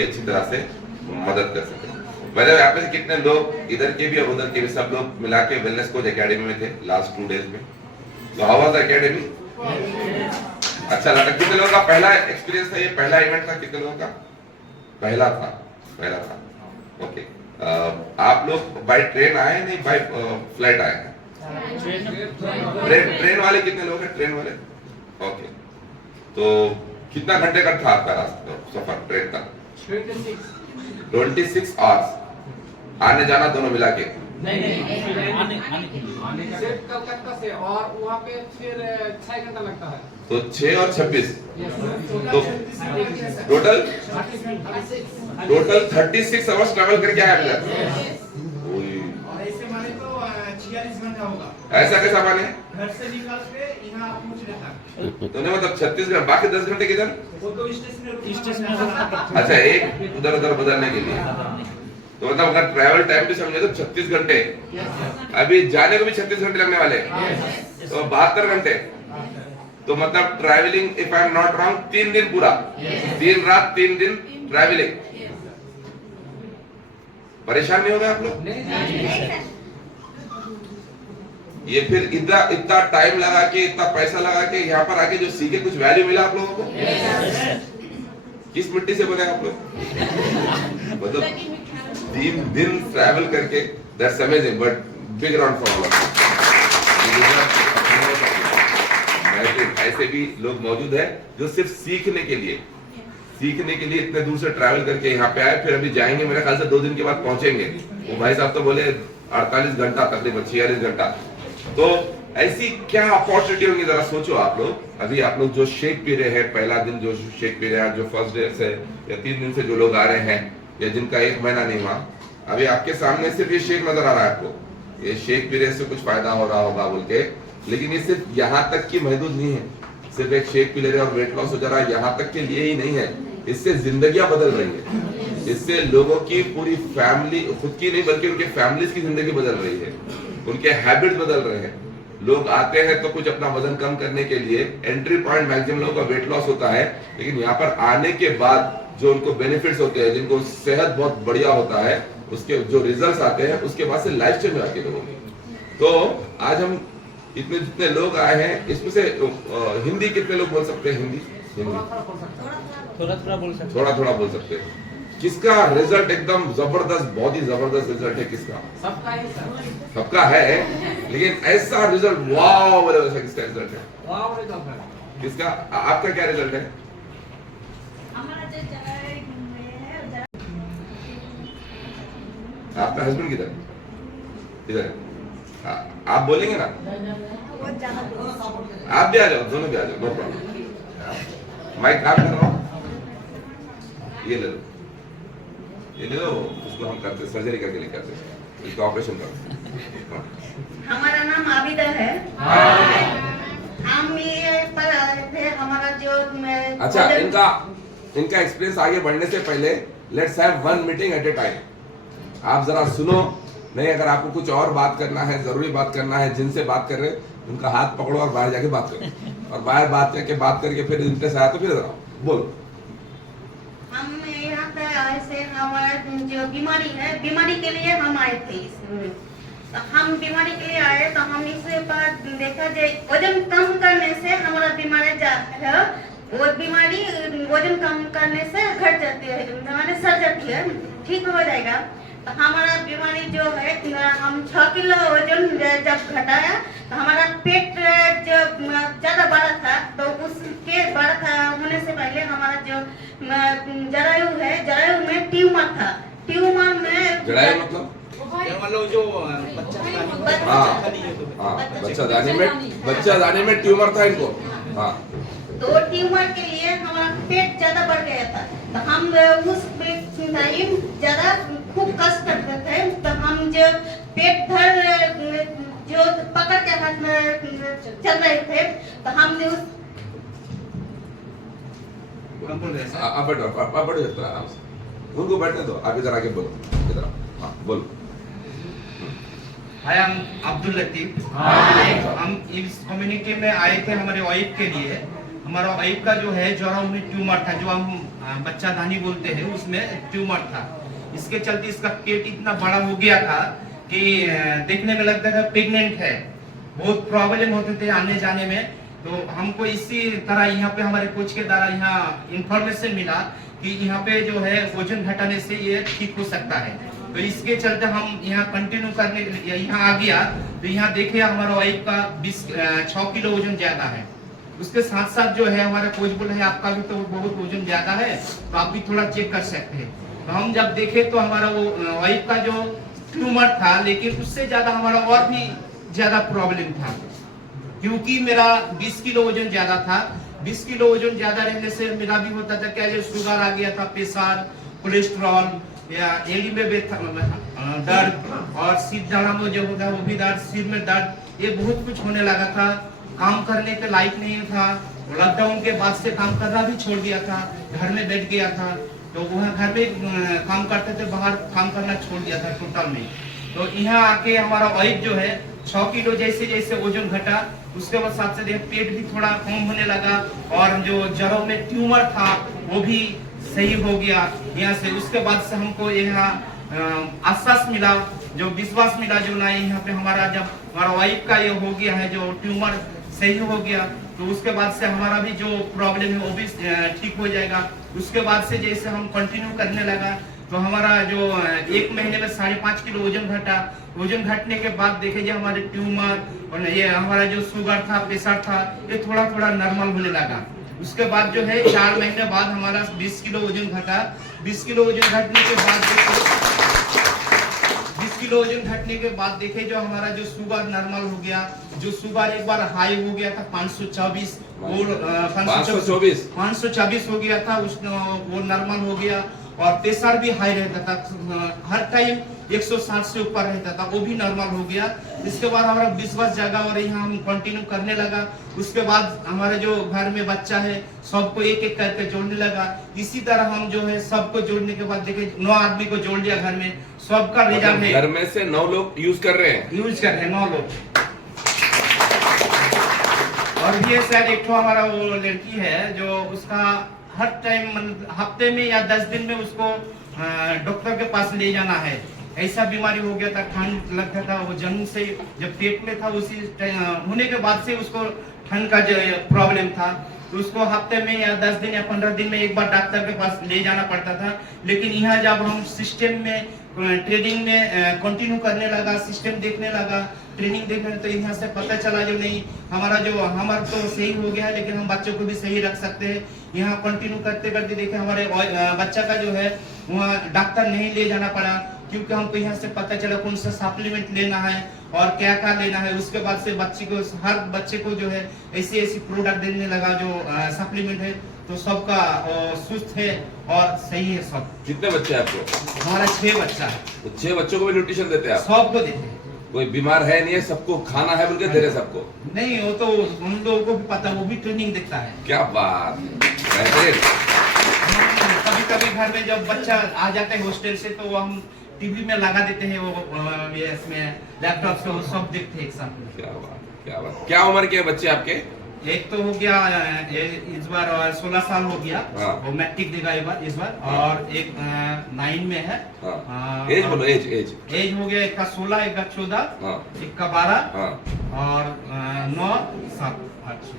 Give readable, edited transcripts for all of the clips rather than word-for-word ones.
उसकी अच्छी तरह से मदद कर सके। वैसे यहाँ पे कितने लोग इधर के भी और उधर के भी सब लोग मिला के वेलनेस कोच एकेडमी में थे लास्ट 2 days में? तो हाउ वाज द एकेडमी? अच्छा लगा। कितने लोगों का पहला एक्सपीरियंस था? ये पहला इवेंट था? कितने लोगों का पहला था? ओके। आप लोग बाय ट्रेन आए नहीं बाय फ्लाइट आए हैं? ट्रेन वाले कितने लोग हैं? ट्रेन वाले ओके। तो कितना घंटे का था आपका रास्ता सफर ट्रेन का? 26 आवर्स आने जाना दोनों मिला के? आने सिर्फ कलकत्ता से और वहाँ पे फिर 6 घंटा लगता है। तो 6 और 26 तो टोटल 36 आवर्स ट्रैवल करके आया अभी तक। और ऐसे माने तो 46 घंटा होगा। ऐसा कैसा माने? घर से निकल के यहाँ पहुँचने तक। तो नहीं मतलब 36 घंटे, बाकी 10 घंटे किधर? वो तो स्टेशन। अच्छा, एक उधर उधर बदलने के लिए। तो मतलब अगर ट्रैवल टाइम भी समझे तो 36 घंटे, अभी जाने को भी 36 घंटे लगने वाले, तो 72 घंटे। तो मतलब travelling if I am not wrong 3 दिन पूरा, 3 रात 3 दिन ट्रैवलिंग। परेशान नहीं हो गए आप लोग? ये फिर इतना टाइम लगा के, इतना पैसा लगा के यहाँ पर आके जो सीखे, कुछ वैल्यू मिला आप लोगों को? किस मिट्टी से बने आप लोग? मतलब 3 दिन ट्रैवल करके, that's amazing, but big round for all of you. ऐसे भी लोग मौजूद हैं जो सिर्फ सीखने के लिए इतने दूर से ट्रैवल करके यहाँ पे आए, फिर अभी जाएंगे मेरे ख्याल से 2 दिन के बाद पहुंचेंगे। वो भाई साहब तो बोले 48 घंटा, तकरीबन 46 घंटा। तो ऐसी क्या अपॉर्चुनिटी होंगी, जरा सोचो आप लोग। अभी आप लोग जो शेक पी रहे हैं, पहला दिन जो शेक पी रहे हैं, जो फर्स्ट डे से या 3 दिन से जो लोग आ रहे हैं या जिनका 1 महीना नहीं हुआ, अभी आपके सामने सिर्फ ये शेक नजर आ रहा है आपको। ये शेक पी रहे से कुछ फायदा हो रहा होगा बोल के, लेकिन ये सिर्फ यहाँ तक की महदूद नहीं है। सिर्फ एक शेक पी ले रहे और वेट लॉस हो जा रहा है, यहाँ तक के लिए ही नहीं है। इससे जिंदगियां बदल रही है, इससे लोगों की पूरी फैमिली, खुद की नहीं बल्कि उनके फैमिलीज की जिंदगी बदल रही है, उनके हैबिट्स बदल रहे हैं। लोग आते हैं तो कुछ अपना वजन कम करने के लिए, एंट्री पॉइंट मैक्सिमम लोगों का वेट लॉस होता है, लेकिन यहाँ पर आने के बाद जो उनको बेनिफिट्स होते हैं, जिनको सेहत बहुत बढ़िया होता है, उसके जो रिजल्ट्स आते हैं, उसके बाद से लाइफ चेंज आती है लोगों की। तो आज हम इतने जितने लोग आए हैं, इसमें से हिंदी कितने लोग बोल सकते हैं? हिंदी थोड़ा बोल सकते हैं। किसका रिजल्ट एकदम जबरदस्त, बहुत ही जबरदस्त रिजल्ट है? किसका? सबका है, लेकिन ऐसा रिजल्ट वाव बोले वैसा किसका रिजल्ट है? वाव रिजल्ट है। किसका? आपका क्या रिजल्ट है? आपका हस्बैंड किधर? इधर आप बोलेंगे ना? आप भी आ जाओ, दोनों भी आ जाओ, नो प्रॉब्लम। माइक काम कर रहा हूँ, ये ले लो, ये ले लो। उसको हम करते सर्जरी करके लेके आते, इसका ऑपरेशन करो। हमारा नाम आबिदा है। हम ये पर आए थे, हमारा जो अच्छा, इनका एक्सपीरियंस आगे बढ़ने से पहले let's have 1 meeting at A time. आप जरा सुनो, नहीं अगर आपको कुछ और बात करना है, जरूरी बात करना है, जिनसे बात कर रहे उनका हाथ पकड़ो और बाहर जाके बात करो, और बाहर बात करके फिर इंटरेस्ट आया तो फिर जरा बोलो। हम यहाँ पे आए से, हमारा जो बीमारी है, बीमारी के लिए हम आए थे। तो हम बीमारी के लिए आए तो हम इस पर देखा जाए, वजन कम करने से हमारा बीमारी है, वो बीमारी वजन कम करने से घट जाती है, बीमारी सर जाती है, ठीक हो जाएगा। तो हमारा बीमारी जो है, हम 6 किलो वजन जब घटाया तो हमारा पेट जो ज्यादा बड़ा था, तो उसके बड़ा होने से पहले हमारा जो जरायु है, जरायु में ट्यूमर था। ट्यूमर में जरायु मतलब जो बच्चा दाने में ट्यूमर था इनको। हाँ, तो ट्यूमर के लिए हमारा पेट ज्यादा बढ़ गया था। तो हम उस टाइम ज्यादा खूब कष्ट करते थे। तो हम जो पेट भर जो पकड़ के हाथ में चल रहे थे, तो हमने उस आप बैठो आराम से, उनको बैठने दो। आप इधर आके बोलो, इधर हाँ बोलो। हाय, हम अब्दुल लतीफ। हम इस कम्युनिटी में आए थे हमारे वाइफ के लिए। हमारा वाइफ का जो है जोड़ों में ट्यूमर था, जो हम बच्चादानी बोलते हैं, उसमें ट्यूमर था। इसके चलते इसका पेट इतना बड़ा हो गया था कि देखने में लगता था प्रेग्नेंट है। बहुत प्रॉब्लम होते थे आने जाने में। तो हमको इसी तरह यहाँ पे हमारे कोच के द्वारा यहाँ इंफॉर्मेशन मिला कि यहाँ पे जो है वजन घटाने से ये ठीक हो सकता है। तो इसके चलते हम यहाँ कंटिन्यू करने यहाँ आ गया। तो यहाँ देखिए हमारा वाइफ का 6 किलो वजन ज्यादा है। उसके साथ साथ जो है हमारा कोच बोला है आपका भी तो बहुत वजन ज्यादा है, तो आप भी थोड़ा चेक कर सकते हैं। तो हम जब देखे तो हमारा वो वाइफ का जो ट्यूमर था, लेकिन उससे ज्यादा हमारा और भी ज्यादा प्रॉब्लम था, क्योंकि मेरा 20 किलो वजन ज्यादा था। 20 किलो वजन ज्यादा रहने से मेरा भी होता था क्या, जो शुगर आ गया था, प्रेशर, कोलेस्ट्रॉल, या एड़ी में दर्द, और सिर दाढ़ा में जो होता है वो भी दर्द, सिर में दर्द, ये बहुत कुछ होने लगा था। काम करने के लायक नहीं था। लॉकडाउन के बाद से काम करना भी छोड़ दिया था, घर में बैठ गया था। तो वहाँ घर में काम करते थे, बाहर काम करना छोड़ दिया था टोटल में। तो यहाँ आके हमारा वाइफ जो है 6 किलो जैसे जैसे वजन घटा, उसके बाद साथ से पेट भी थोड़ा कम होने लगा, और जो जड़ों में ट्यूमर था वो भी सही हो गया यहाँ से। उसके बाद से हमको यहाँ आश्वास मिला, जो विश्वास मिला, जो ना यहाँ पे हमारा जब हमारा वाइफ का ये हो गया है, जो ट्यूमर सही हो गया, तो उसके बाद से हमारा भी जो प्रॉब्लम है वो भी ठीक हो जाएगा। उसके बाद से जैसे हम कंटिन्यू करने लगा, तो हमारा जो 1 महीने में 5.5 किलो वजन घटा। वजन घटने के बाद देखिए हमारे ट्यूमर और ये हमारा जो शुगर था, प्रेशर था, ये थोड़ा थोड़ा नॉर्मल होने लगा। उसके बाद जो है 4 महीने बाद हमारा 20 किलो वजन घटा। 20 किलो वजन घटने के बाद 20 किलो वजन घटने के बाद देखे जो हमारा जो शुगर नॉर्मल हो गया। जो शुगर एक बार हाई हो गया था 524 और 524 हो गया था, वो नॉर्मल हो गया। और प्रेशर भी हाई रहता था, हर टाइम 160 से ऊपर रहता था, वो भी नॉर्मल हो गया। इसके बाद हमारा विश्वास जागा और यहाँ हम कंटिन्यू करने लगा। उसके बाद हमारे जो घर में बच्चा है सबको एक एक करके जोड़ने लगा। इसी तरह हम जो है सबको जोड़ने के बाद देखे 9 आदमी को जोड़ लिया घर में, सबका रिजल्ट है। घर में से 9 लोग यूज कर रहे हैं 9 लोग। और ये शायद एक हमारा वो लड़की है जो उसका हर टाइम हफ्ते में या 10 दिन में उसको डॉक्टर के पास ले जाना है। ऐसा बीमारी हो गया था, ठंड लगता था, वो जन्म से जब पेट में था उसी होने के बाद से उसको ठंड का जो प्रॉब्लम था। तो उसको हफ्ते में या 10 दिन या 15 दिन में एक बार डॉक्टर के पास ले जाना पड़ता था। लेकिन यहाँ जब हम सिस्टम में ट्रेनिंग में कंटिन्यू करने लगा, सिस्टम देखने लगा, ट्रेनिंग देखने, तो यहाँ से पता चला जो नहीं हमारा तो सही हो गया है, लेकिन हम बच्चों को भी सही रख सकते हैं। यहाँ कंटिन्यू करते करते देखे हमारे बच्चा का जो है वहाँ डॉक्टर नहीं ले जाना पड़ा, क्योंकि हमको यहाँ से पता चला कौन सा सप्लीमेंट लेना है और क्या क्या लेना है। उसके बाद से हर बच्चे को जो है ऐसी प्रोडक्ट देने लगा जो सप्लीमेंट है। तो सबका सुस्त है और सही है सब। कितने बच्चे हैं आपको? हमारा 6 बच्चा है। तो 6 बच्चों को भी न्यूट्रिशन देते हैं आप? सबको देते हैं। कोई बीमार है नहीं है, सबको खाना है बोल के दे रहे सबको? नहीं, वो तो उन लोगों को भी पता, वो भी ट्रेनिंग देखता है। क्या बात, बेहतरीन। कभी कभी घर में जब बच्चा आ जाता है हॉस्टल से, तो हम टीवी में लगा देते हैं, वो इसमें लैपटॉप से वो सब देखते हैं एक साथ। क्या बात, क्या बात। क्या उम्र के बच्चे आपके? एक तो हो गया इस बार 16 साल हो गया, वो मैट्रिक देगा इस बार, और एक 9 में है। एज बोलो, एज हो गया, एक का 16, एक का 14, एक का 12, और 9, 7, 8, 6,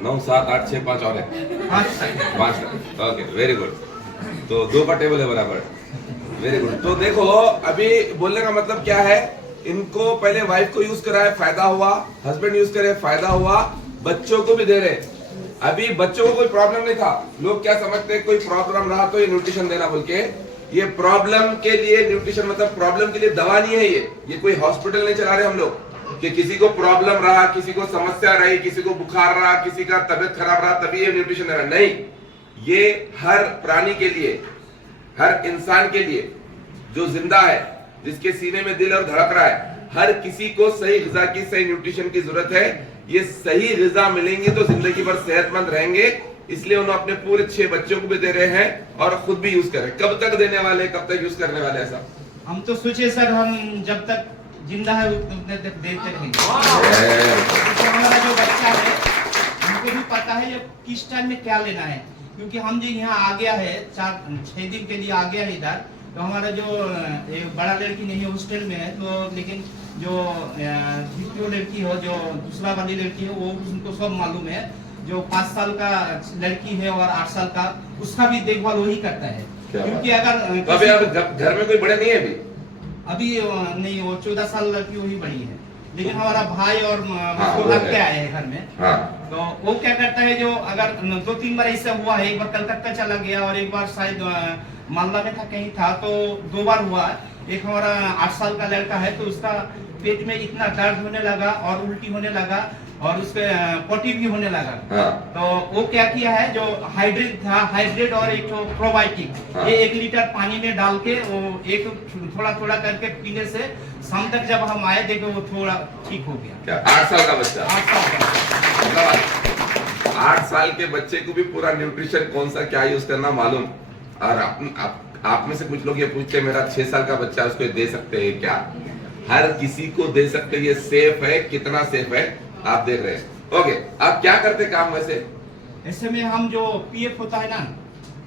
9, 7, 8, 6, 5 और है 5। Okay, very good. तो 2 का टेबल है बराबर, वेरी गुड। तो देखो अभी बोलने का मतलब क्या है, इनको पहले वाइफ को यूज कराए फायदा हुआ, हस्बैंड यूज करे फायदा हुआ, बच्चों को भी दे रहे। अभी बच्चों को कोई प्रॉब्लम नहीं था, लोग क्या समझते हैं कोई प्रॉब्लम रहा तो ये न्यूट्रिशन देना बोल के। ये प्रॉब्लम के लिए न्यूट्रिशन मतलब प्रॉब्लम के लिए दवा नहीं है। ये कोई हॉस्पिटल नहीं चला रहे हम लोग कि किसी को प्रॉब्लम रहा, किसी को समस्या रही, किसी को बुखार रहा, किसी का तबियत खराब रहा तभी ये न्यूट्रिशन दे रहा। नहीं, ये हर प्राणी के लिए, हर इंसान के लिए जो जिंदा है, जिसके सीने में दिल और धड़क रहा है, हर किसी को सही ग़िज़ा की, सही न्यूट्रिशन की जरूरत है। ये सही ग़िज़ा मिलेंगी तो जिंदगी भर सेहतमंद रहेंगे। इसलिए उन्होंने अपने पूरे 6 बच्चों को भी दे रहे हैं और खुद भी यूज कर रहे हैं। कब तक देने वाले, कब तक यूज करने वाले? ऐसा हम तो सोचे सर, हम जब तक जिंदा है उतने तक देते रहेंगे। हमारा जो बच्चा है हमको भी पता है ये किस टाइम में क्या लेना है, क्योंकि हम जो यहाँ आ गया है 4-6 दिन के लिए आ गया है इधर, तो हमारा जो एक बड़ा लड़की नहीं है हॉस्टल में है, तो लेकिन जो द्वितीय लड़की हो, जो दूसरा वाली लड़की है, वो उनको सब मालूम है। जो 5 साल का लड़की है और 8 साल का, उसका भी देखभाल वही करता है। क्योंकि अगर तो अभी आप घर में कोई बड़े नहीं है अभी नहीं, वो 14 साल लड़की वही बड़ी है, लेकिन हमारा भाई और हाँ, उसको वो रख है। के आए हैं घर में। हाँ, तो वो क्या करता है, जो अगर 2-3 बार ऐसा हुआ है, एक बार कलकत्ता चला गया और एक बार शायद मालदा में था, कहीं था, तो 2 बार हुआ। एक हमारा 8 साल का लड़का है, तो उसका पेट में इतना दर्द होने लगा और उल्टी होने लगा और उसके पोटी भी होने लगा। हाँ, तो वो क्या किया है, जो हाइड्रेट था, हाइड्रेट और एक तो प्रोबायोटिक, हाँ। ये 1 लीटर पानी में डाल के वो एक थोड़ा थोड़ा करके पीने से शाम तक जब हम आए देखे वो थोड़ा ठीक हो गया। क्या 8 साल का बच्चा? 8 साल का। मतलब 8 साल के बच्चे को भी पूरा न्यूट्रिशन कौन सा क्या यूज करना मालूम। और आप में से कुछ लोग ये पूछते हैं मेरा 6 साल का बच्चा, उसको दे सकते हैं क्या? हर किसी को दे सकते हैं। ये सेफ है, कितना सेफ है आप देख रहे हैं। ओके, आप क्या करते काम वैसे? ऐसे में हम जो पीएफ होता है ना,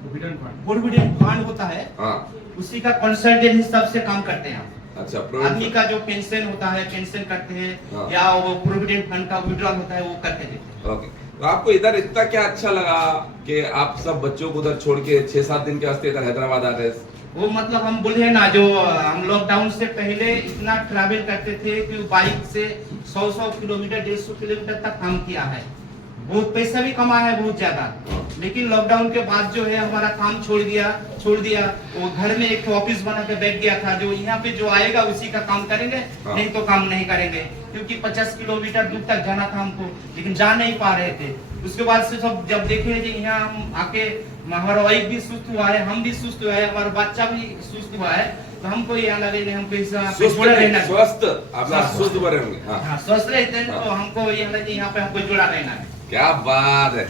प्रोविडेंट फंड होता है, हाँ, उसी का कंसल्टेंट हिसाब से काम करते हैं हम। अच्छा, आदमी का जो पेंशन होता है, पेंशन करते हैं, हाँ। या वो प्रोविडेंट फंड का विड्रॉल होता है, वो करके देते हैं। ओके। तो आपको इधर इतना क्या अच्छा लगा कि आप सब बच्चों को उधर छोड़ के 6-7 दिन के वास्ते इधर हैदराबाद आ गए? वो मतलब हम बोले ना, जो हम लॉकडाउन से पहले इतना ट्रैवल करते थे कि बाइक से 100 किलोमीटर 150 किलोमीटर तक काम किया है, बहुत पैसा भी कमाया है, बहुत ज्यादा। लेकिन लॉकडाउन के बाद जो है हमारा काम छोड़ दिया। वो घर में एक ऑफिस बना के बैठ गया था, जो यहाँ पे जो आएगा उसी का काम करेंगे, नहीं तो काम नहीं करेंगे, क्योंकि 50 किलोमीटर दूर तक जाना था हमको, लेकिन जा नहीं पा रहे थे। उसके बाद से सब जब देखे कि यहाँ हम आके हमारा वाइफ भी सुस्त हुआ है, हम भी सुस्त हुआ है, हमारा बच्चा भी सुस्त हुआ है, तो हमको यहाँ लगे नहीं, हमको स्वस्थ आप स्वस्थ बने होंगे। हाँ, स्वस्थ रहते हैं, तो हमको यहाँ लगे यहाँ पे हमको जुड़ा रहना है। क्या बात है।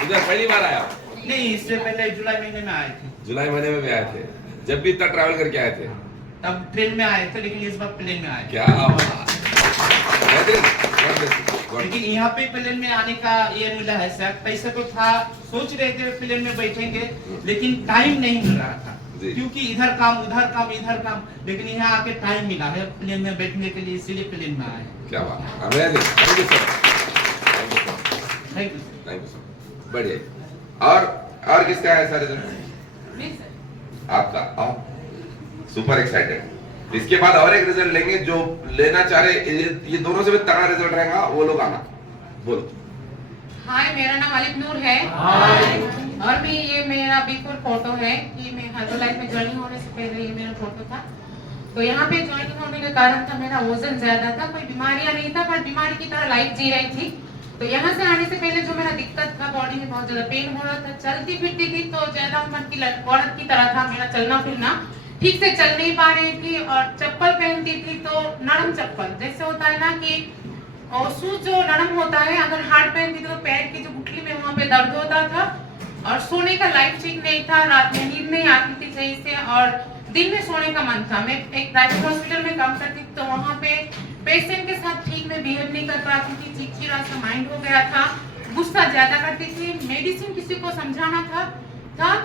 इधर पहली बार आया? नहीं, इससे पहले जुलाई महीने में आए थे। जुलाई महीने में भी आए थे? जब भी इतना ट्रैवल करके आए थे? तब ट्रेन में आए थे, लेकिन इस बार प्लेन में आए। क्या बात। लेकिन यहाँ पे प्लेन में आने का ये मिला है सर, पैसे तो था, सोच रहे थे प्लेन में बैठेंगे, लेकिन टाइम नहीं मिल रहा था, क्योंकि इधर काम उधर काम, लेकिन यहाँ आके टाइम मिला है प्लेन में बैठने के लिए, इसीलिए प्लेन में आए। क्या बात। Amazing. Thank you sir. Thank you. Thank you sir. बढ़िया। और किसका है सर इधर? आपका। Super excited. इसके बाद और एक रिजल्ट लेंगे, जो लेना चाह रहे, ये दोनों से भी तगड़ा रिजल्ट रहेगा, वो लोग आना। बोलो। हाय, मेरा नाम अलिफ नूर है। और भी ये मेरा बिफोर फोटो है कि मैं हर्बलाइफ में ज्वाइन होने से पहले ये मेरा फोटो था। तो यहाँ पे ज्वाइन होने का कारण था मेरा वजन ज्यादा था, कोई बीमारियां नहीं था, पर बीमारी की तरह लाइफ जी रही थी। तो यहाँ से आने से पहले जो मेरा दिक्कत था, बॉडी में बहुत ज्यादा पेन हो रहा था, चलती फिरती थी तो ज्यादा उम्र की औरत की तरह था मेरा चलना फिरना, ठीक से चल नहीं पा रही थी। और चप्पल पहनती थी तो नरम चप्पल, जैसे होता है ना कि और शूज जो नरम होता है, अगर हार्ड पहनती थी तो पैर की जो गुठली में वहाँ पे दर्द होता था। और सोने का लाइफ ठीक नहीं था, रात में नींद नहीं आती थी सही से, और दिन में सोने का मन था। मैं एक प्राइवेट हॉस्पिटल में काम करती थी, तो वहाँ पे पेशेंट के साथ ठीक में बिहेव नहीं कर पाती थी, चिड़चिड़ा सा माइंड हो गया था, गुस्सा ज्यादा करती थी। मेडिसिन किसी को समझाना था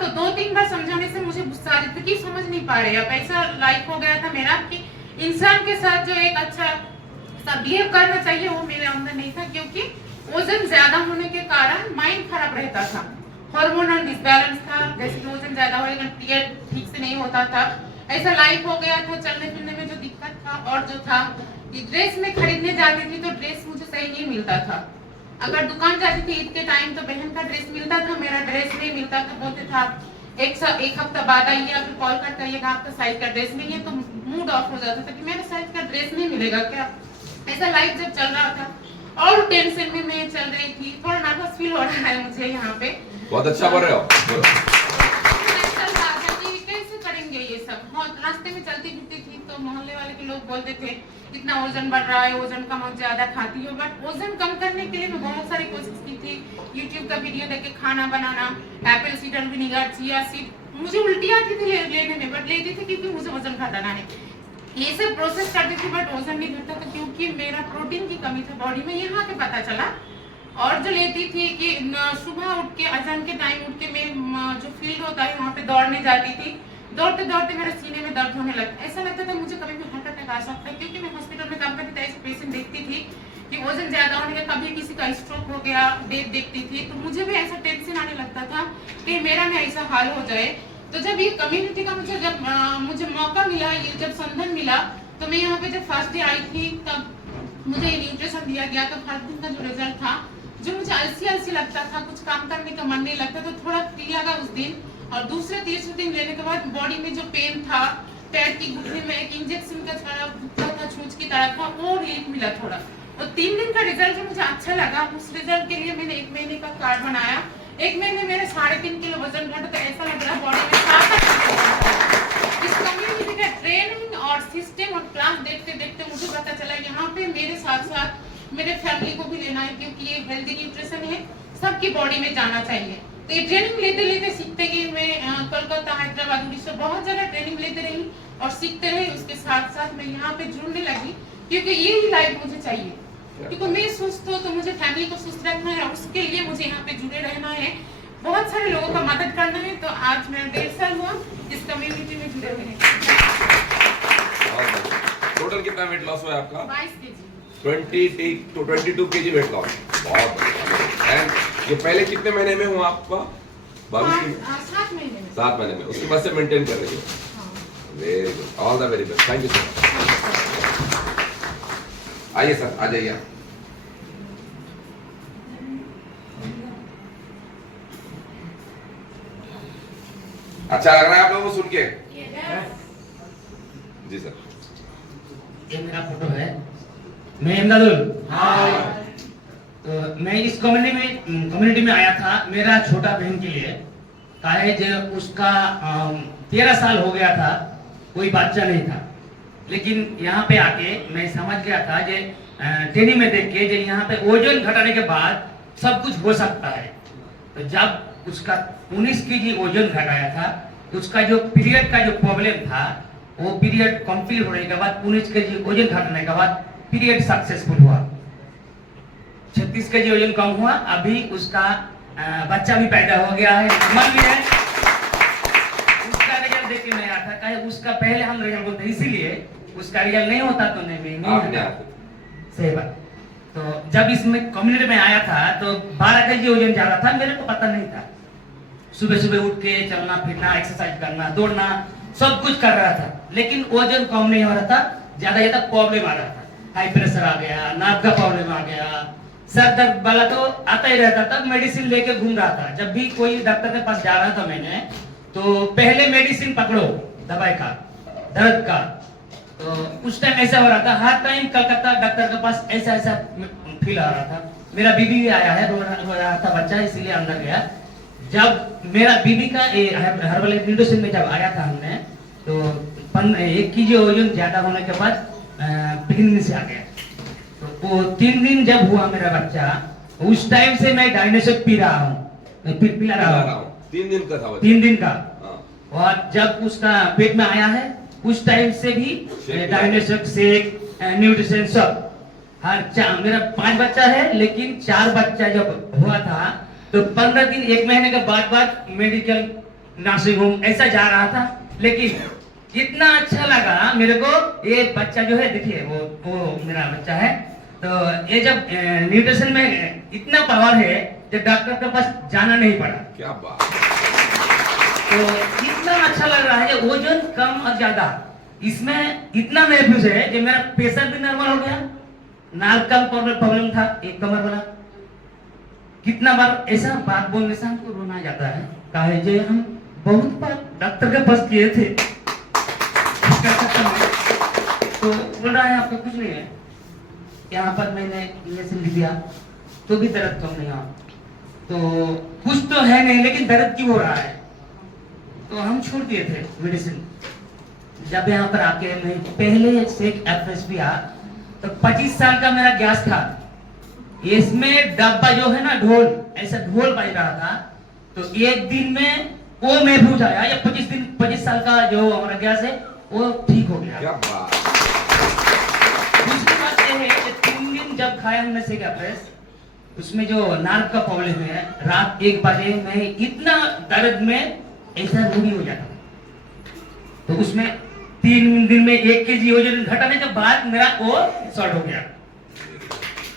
तो 2-3 बार समझाने से मुझे गुस्सा आ रही थी कि समझ नहीं पा रहे। अब ऐसा लाइफ हो गया था मेरा कि इंसान के साथ जो एक अच्छा सा बिहेव करना चाहिए वो मेरे अंदर नहीं था, क्योंकि वजन ज्यादा होने के कारण माइंड खराब रहता था, हार्मोनल डिसबैलेंस था, जैसे कि वजन ज्यादा हो लेकिन पीरियड ठीक से नहीं होता था, ऐसा लाइफ हो गया था। चलने फिरने में जो दिक्कत था, और जो था कि ड्रेस में खरीदने जाती थी तो ड्रेस मुझे सही नहीं मिलता था। अगर दुकान जाती थी ईद के टाइम तो बहन का ड्रेस मिलता था, मेरा ड्रेस नहीं मिलता था। बोलते था एक हफ्ता बाद आइए, फिर कॉल कर करिएगा आपका साइज का ड्रेस नहीं है, तो मूड ऑफ हो जाता था कि मेरे साइज का ड्रेस नहीं मिलेगा क्या। ऐसा लाइफ जब चल रहा था और टेंशन में मैं चल रही थी, थोड़ा नर्वस फील हो रहा है मुझे यहाँ पे। बहुत अच्छा बोल रहे हो। कैसे करेंगे ये सब। रास्ते में चलती फिरती थी तो मोहल्ले वाले के लोग बोलते थे इतना वजन बढ़ रहा है, वजन कम, ज्यादा खाती हो। बट वजन कम करने के लिए मैं बहुत सारी कोशिश की थी, यूट्यूब का वीडियो देख के खाना बनाना, apple cider vinegar, chia seed. मुझे उल्टी आती थी लेने में, बट लेती थी क्योंकि मुझे वजन घटाना है। ये सब प्रोसेस करती थी बट वजन नहीं घटता था क्योंकि मेरा प्रोटीन की कमी था बॉडी में। यहाँ के पता चला और जो लेती थी कि सुबह उठ के अजान के टाइम उठ के मैं जो फील्ड होता है वहाँ पे दौड़ने जाती थी। दौड़ते दौड़ते मेरे सीने में दर्द होने लगता, ऐसा लगता था मुझे कभी भी हार्ट अटैक आ सकता है क्योंकि मैं हॉस्पिटल में काम करती थी। ऐसे पेशेंट देखती थी कि वजन ज्यादा होने का, कभी किसी का स्ट्रोक हो गया, डेथ देखती थी, तो मुझे भी ऐसा टेंशन आने लगता था कि मेरा ना ऐसा हाल हो जाए। तो जब ये कम्युनिटी का मुझे मौका मिला, ये जब संधन मिला, तो मैं यहाँ पे जब फर्स्ट डे आई थी तब मुझे ये न्यूट्रिशन दिया गया। तो हर दिन का जो रिजल्ट था, जो मुझे आलसी लगता था, कुछ काम करने का मन नहीं लगता, तो थोड़ा फ्री लगा उस दिन। और दूसरे तीसरे दिन लेने के बाद बॉडी में जो पेन था, पैर की घुटने में एक इंजेक्शन का था, छूच की तरह था, वो रिलीफ मिला थोड़ा। और 3 दिन का रिजल्ट जो मुझे अच्छा लगा, उस रिजल्ट के लिए मैंने 1 महीने का कार्ड बनाया। 1 महीने मेरे 3.5 किलो वजन घटा, तो ऐसा लग रहा बॉडी में ताकत। इस कम्युनिटी का ट्रेनिंग और सिस्टम और क्लास देखते देखते मुझे पता चला यहाँ पे मेरे साथ साथ मेरे फैमिली को भी लेना है क्योंकि ये हेल्दी न्यूट्रिशन है, सबकी बॉडी में जाना चाहिए। तो ये ट्रेनिंग लेते लेते सीखते गई मैं। कोलकाता, हैदराबाद, उड़ीसा बहुत जगह ट्रेनिंग लेते रही और सीखते रही। उसके साथ साथ मैं यहाँ पे जुड़ने लगी क्योंकि यही लाइफ मुझे चाहिए। क्योंकि मैं सुस्त हूँ तो मुझे फैमिली को सुस्त रखना है और उसके लिए मुझे यहाँ पे जुड़े रहना है, बहुत सारे लोगों का मदद करना है। तो आज मैं 1.5 साल हुआ इस कम्युनिटी में जुड़े हुए। टोटल कितना वेट लॉस हुआ है आपका? 22 kg। 22 kg वेट लॉस, बहुत बढ़िया। एंड ये पहले कितने महीने में हुआ आपका? 7 महीने में। 7 महीने में, उसके बाद से मेंटेन कर रही हो। Very good, all the very best, thank you sir. आइए सर, आ जाइए। अच्छा लग रहा है आप लोगों को सुन के? जी सर। ये मेरा फोटो है, मैं इमदादुल। तो मैं इस कम्युनिटी में आया था मेरा छोटा बहन के लिए। काहे जब उसका 13 साल हो गया था, कोई बच्चा नहीं था, लेकिन यहाँ पे आके मैं समझ गया था जे ट्रेनिंग में देख के जे यहाँ पे वजन घटाने के बाद सब कुछ हो सकता है। तो जब उसका 19 kg वजन घटाया था, उसका जो पीरियड का जो प्रॉब्लम था, वो पीरियड कंप्लीट होने के बाद 19 kg वजन घटाने के बाद पीरियड सक्सेसफुल हुआ। 36 kg वजन कम हुआ। अभी उसका बच्चा भी पैदा हो गया है, मन भी है। उसका रिजल्ट देख के मैं आया था, कहे उसका पहले हम रिजल्ट बोलते, इसीलिए उसका रिजल्ट नहीं होता तो नहीं सही बात। तो जब इसमें कम्युनिटी में आया था तो 12 kg वजन जा रहा था, मेरे को पता नहीं था। सुबह सुबह उठ के चलना फिरना, एक्सरसाइज करना, दौड़ना, सब कुछ कर रहा था, लेकिन वजन कम नहीं हो रहा था, ज्यादा प्रॉब्लम आ रहा था। हाई प्रेशर आ गया, नाक का प्रॉब्लम आ गया, सर दर्द वाला तो आता ही रहता था। मेडिसिन लेके घूम रहा था। जब भी कोई डॉक्टर के पास जा रहा था मैंने, तो पहले मेडिसिन पकड़ो दवाई का, दर्द का। तो उस टाइम ऐसा हो रहा था, हर टाइम कलकत्ता डॉक्टर के पास ऐसा फील आ रहा था। मेरा बीबी भी आया है, रो रहा था बच्चा, इसीलिए अंदर गया। जब मेरा बीबी का हर्बल न्यूट्रिशन में जब आया था हमने, तो 1 kg वजन ज्यादा होने के बाद प्रेगनेंसी से आ गया। तो वो 3 दिन जब हुआ मेरा बच्चा, उस टाइम से मैं डायनेसोर पी रहा हूँ, पिला रहा हूँ। 3 दिन का था वो? 3 दिन का। और जब उसका पेट में आया है, उस टाइम से भी डायनेसोर शेक, न्यूट्रिशन सब हर मेरा 5 बच्चा है, लेकिन 4 बच्चा जब हुआ था तो 15 दिन 1 महीने के बाद मेडिकल, नर्सिंग होम ऐसा जा रहा था। लेकिन इतना अच्छा लगा मेरे को, ये बच्चा जो है देखिए, वो मेरा बच्चा है। तो ये जब न्यूट्रिशन में इतना पावर है कि डॉक्टर के पास जाना नहीं पड़ा। क्या बात। तो इतना अच्छा लग रहा है, वजन कम और ज्यादा इसमें इतना महसूस है कि मेरा प्रेशर भी नॉर्मल हो गया, नाक का प्रॉब्लम था, एक कमर वाला। कितना बार ऐसा बात बोलने से हमको रोना जाता है, कहे जे हम बहुत बार डॉक्टर के पास किए थे, तो बोल रहा है आपका कुछ नहीं है। यहाँ पर मैंने इंजेक्शन लिया तो भी दर्द कम नहीं हुआ। तो कुछ तो है नहीं, लेकिन दर्द क्यों हो रहा है, तो हम छोड़ दिए थे मेडिसिन। जब यहाँ पर आके मैं पहले से एफएस भी आ, तो 25 साल का मेरा गैस था। इसमें डब्बा जो है ना, ढोल, ऐसा ढोल बज रहा था। तो एक दिन में वो महफूज आया, या 25 साल का जो हमारा गैस है वो ठीक हो गया। क्या बात। जब खाया हमने सेका फ्रेश, उसमें जो नार्व का प्रॉब्लम है, रात 1 बजे मैं इतना दर्द में ऐसा रोगी हो जाता, तो उसमें 3 दिन में 1 kg वजन घटाने के बाद मेरा वो शॉर्ट हो गया।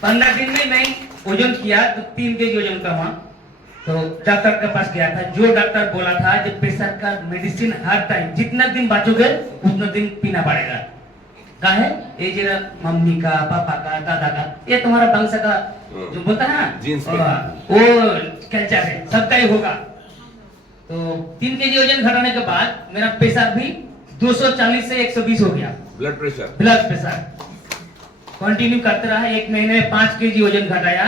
15 दिन में मैं वजन किया तो 3 kg वजन कमा। तो डॉक्टर के पास गया था, जो डॉक्टर बोला था कि प्रेशर का मेडिसिन हर टाइम जितना दिन बाँचोगे उतना दिन पीना पड़ेगा। का है ये जरा मम्मी का, पापा का, दादा का, ये तुम्हारा वंश का जो बोलता है ना, जीन्स पे। वो कल्चर है, सबका ही होगा। तो 3 kg वजन घटाने के बाद मेरा प्रेशर भी 240 से 120 हो गया। ब्लड प्रेशर कंटिन्यू करते रहा, 1 महीने में 5 kg वजन घटाया।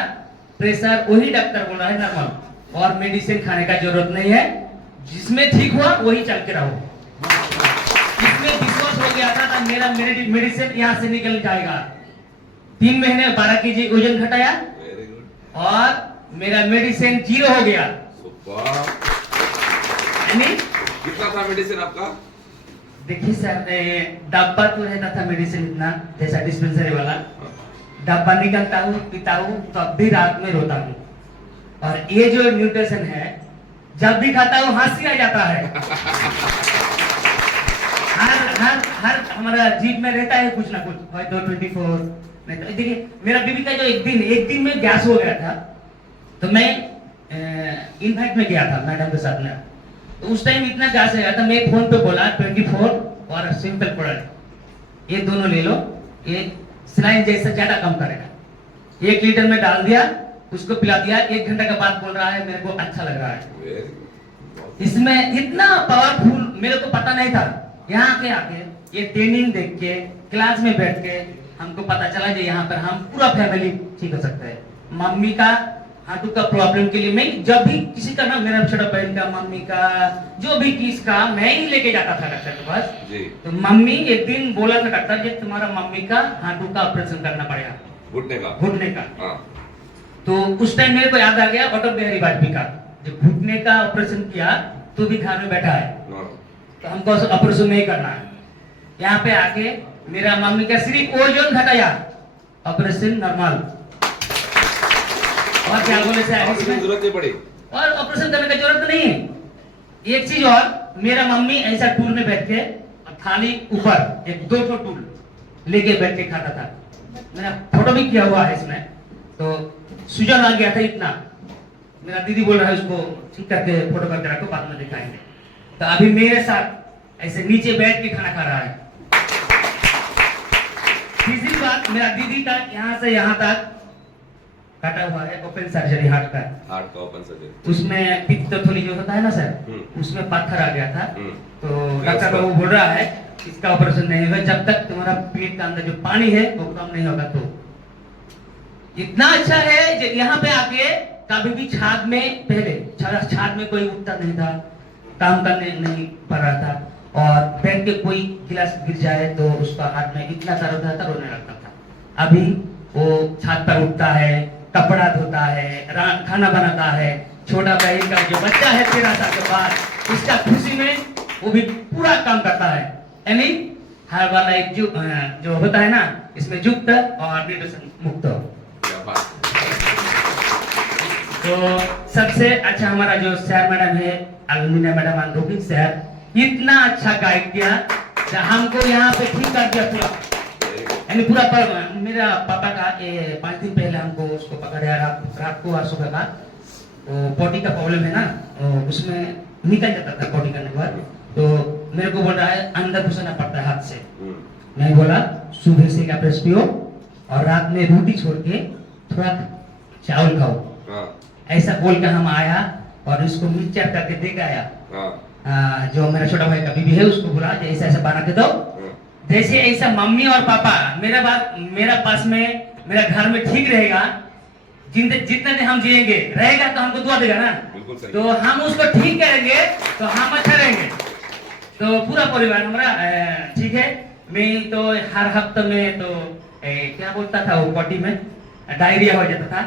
प्रेशर वही डॉक्टर बोला है नॉर्मल, और मेडिसिन खाने का जरूरत नहीं है, जिसमें ठीक हुआ वही चल के रहो। इसमें विश्वास हो गया था मेरा मेडिसिन यहाँ से निकल जाएगा। 3 महीने में 12 kg वजन घटाया वेरी गुड। और मेरा मेडिसिन 0 हो गया। सुपर। यानी कितना था मेडिसिन आपका? देखिए सर, डब्बा तो रहता था मेडिसिन इतना, जैसा डिस्पेंसरी वाला डब्बा निकलता हूँ, पीता हूँ, तब भी रात में रोता हूँ। और ये जो न्यूट्रिशन है, जब भी खाता हूँ हंसी आ जाता है। हर हमारा जीभ में रहता है कुछ ना कुछ, भाई 24 नहीं तो देखिए मेरा बीबी का जो एक दिन में गैस हो गया था, तो मैं इनफैक्ट में गया था मैडम के साथ में, तो उस टाइम इतना गैस है था, मैं फोन पे बोला 24 और सिंपल प्रोडक्ट, ये दोनों ले लो, ये सलाइन जैसा ज्यादा कम करेगा। 1 लीटर में डाल दिया, उसको पिला दिया, 1 घंटा के बाद बोल रहा है मेरे को अच्छा लग रहा है। Very good. इसमें इतना पावरफुल मेरे को पता नहीं था। यहाँ के आके ये ट्रेनिंग देख के, क्लास में बैठ के हमको पता चला कि यहाँ पर हम पूरा फैमिली ठीक हो सकता है। मम्मी का हाथों का प्रॉब्लम के लिए मैं जब भी किसी का ना, मेरा छोटा बहन का, मम्मी का, जो भी किसका, मैं ही लेके जाता था डॉक्टर के पास जी। तो मम्मी एक दिन बोला था डॉक्टर जी तुम्हारा मम्मी का हाथों का ऑपरेशन करना पड़ेगा, घुटने का। हाँ। तो उस टाइम मेरे को याद आ गया अटल बिहारी वाजपेयी का, जो घुटने का ऑपरेशन किया तो भी घर में बैठा है, हाँ। तो हमको ऑपरेशन नहीं करना है। यहाँ पे आके मेरा मम्मी का सिर्फ वजन घटाया, ऑपरेशन नॉर्मल। और क्या बोले सर, आपको इसमें जरूरत नहीं पड़ी। और ऑपरेशन करने की जरूरत नहीं है। एक चीज और, मेरा मम्मी ऐसा टूल में बैठ के थाली ऊपर 2 टूल लेके बैठ के खाता था। मेरा फोटो भी किया हुआ है इसमें। तो सूजन आ गया था इतना, मेरा दीदी बोल रहा है उसको ठीक करके फोटो करके रखो, बाद में दिखाएंगे। तो अभी मेरे साथ ऐसे नीचे बैठ के खाना खा रहा है। तीसरी बात, मेरा दीदी का यहाँ से यहाँ तक काटा हुआ है, ओपन सर्जरी हार्ट का ओपन सर्जरी, उसमें पित्तथोली जो होता है ना सर, उसमें पत्थर आ गया था। तो डॉक्टर बाबू बोल रहा है इसका ऑपरेशन नहीं होगा जब तक तुम्हारा पेट का अंदर जो पानी है वो कम नहीं होगा। तो इतना अच्छा है यहाँ पे आके कभी भी छाद में, पहले छाद में कोई उठता नहीं था, काम करने नहीं पड़ रहा था, और बैठ के कोई गिलास गिर जाए तो उसका हाथ में इतना दर्द होता था, रोने लगता था। अभी वो छाद पर उठता है, कपड़ा धोता है, खाना बनाता है। छोटा बहन का जो बच्चा है 13 साल के बाद, उसका खुशी में वो भी पूरा काम करता है। यानी हर वाला एक जो होता है ना, इसमें युक्त और न्यूट्रिशन मुक्त। तो सबसे अच्छा हमारा जो सर मैडम है, अलमीना मैडम अंदोखी सर, इतना अच्छा गाइड किया, हमको यहाँ पे ठीक कर दिया पूरा। यानी पूरा मेरा पापा का 5 दिन पहले हमको उसको पकड़ा रात को और सुबह का, बॉडी का प्रॉब्लम है ना, उसमें निकल जाता था बॉडी करने के बाद। तो मेरे को बोल रहा है अंदर घुसना पड़ता है हाथ से। मैं बोला सुबह से का ब्रश पियो और रात में रोटी छोड़ के थोड़ा चावल खाओ, ऐसा बोल के हम आया और इसको मिक्सचर करके दे के आया। जो मेरा छोटा भाई का बीबी है उसको बोला ऐसा ऐसा बना के दो, जैसे ऐसा मम्मी और पापा मेरा पास में, मेरा घर में ठीक रहेगा, जितने दिन हम जिएंगे रहेगा तो हमको दुआ देगा ना, तो हम उसको ठीक करेंगे तो हम अच्छा रहेंगे। तो पूरा परिवार हमारा ठीक है। मैं तो हर हफ्ते में तो क्या बोलता था वो पॉटी में डायरिया हो जाता था।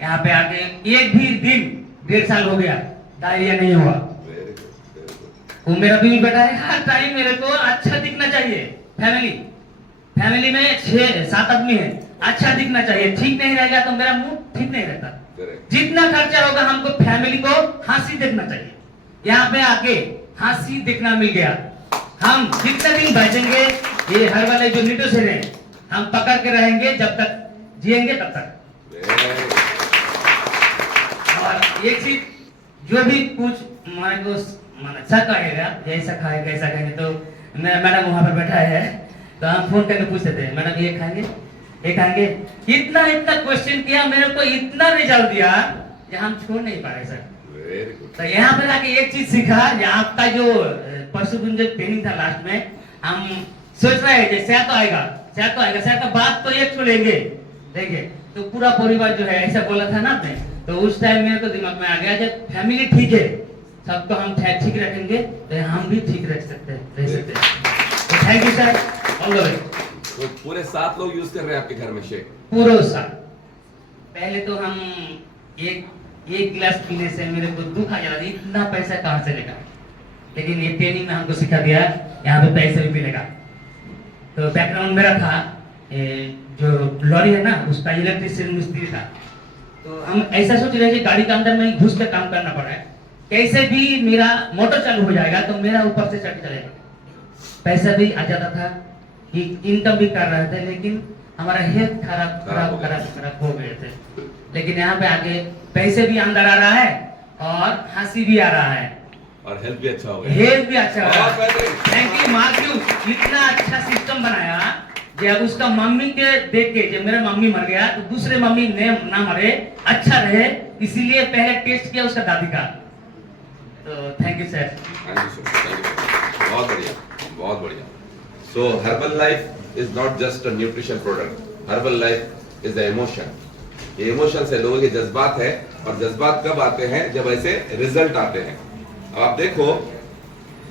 यहाँ पे आके एक भी दिन 1.5 साल हो गया डायरिया नहीं हुआ। वो मेरा बीवी बेटा है, हर टाइम मेरे को अच्छा दिखना चाहिए। फैमिली में 6-7 आदमी है, अच्छा दिखना चाहिए, ठीक नहीं रहेगा तो मेरा मूड ठीक नहीं रहता। Correct. जितना खर्चा होगा हमको फैमिली को हंसी देखना चाहिए। यहाँ पे आके हंसी देखना मिल गया। हम जितने दिन बैठेंगे ये हर वाले जो न्यूट्रिशन है हम पकड़ के रहेंगे जब तक जिएंगे तब तक। और एक चीज जो भी कुछ हमारे को अच्छा कहेगा, ऐसा खाएगा ऐसा खाएंगे, तो मेरा मैडम वहां पर बैठा है तो हम फोन करके पूछते थे मैडम ये खाएंगे ये खाएंगे। इतना क्वेश्चन किया, मेरे को इतना रिजल्ट दिया कि हम छोड़ नहीं पा रहे सर। Very good. तो यहाँ पर आके एक चीज सीखा, यहाँ का जो परसों दिन जो ट्रेनिंग था लास्ट में, हम सोच रहे हैं कि शायद तो आएगा शायद तो बात तो एक छोड़ेंगे देखिए। तो पूरा परिवार जो है ऐसा बोला था ना आपने, तो उस टाइम मेरे को दिमाग में आ गया जब फैमिली ठीक है सबको हम ठीक रखेंगे तो हम भी ठीक रह सकते हैं। तो thank you sir, all the way. तो पूरे 7 लोग यूज कर रहे हैं आपके घर में शेक? पूरा साल पहले तो हम एक गिलास पीने से मेरे को दुख आ जाता, इतना पैसा कहाँ से लेगा। लेकिन ये ट्रेनिंग में हमको सिखा दिया यहाँ पे पैसे भी मिलेगा। तो बैकग्राउंड मेरा था जो लॉरी है ना उसका इलेक्ट्रिशियन मिस्त्री था। तो हम ऐसा सोच रहे थे गाड़ी के अंदर में घुस के काम करना पड़ा है, कैसे भी मेरा मोटर चालू हो जाएगा तो मेरा ऊपर से चढ़ चलेगा, पैसा भी आ जाता था, इनकम भी कर रहे थे, लेकिन हमारा हेल्थ खराब हो गए थे। लेकिन यहाँ पे आके पैसे भी अंदर आ रहा है और हंसी भी आ रहा है और हेल्थ भी अच्छा हो गया। हेल्थ भी अच्छा हो बहुत गया। बेहतरीन। थैंक यू मार्क्यू, इतना अच्छा सिस्टम बनाया जब उसका मम्मी के देख के, जब मेरा मम्मी मर गया तो दूसरे मम्मी ने ना मरे, अच्छा रहे, इसीलिए पहले टेस्ट किया उसका दादी का। तो thank you sir. Thank you sir, thank you. बहुत बढ़िया, बहुत बढ़िया। So Herbalife is not just a nutrition product, Herbalife is the emotion. ये इमोशन से लोगों के जज्बात है, और जज्बात कब आते हैं? जब ऐसे रिजल्ट आते हैं। अब आप देखो,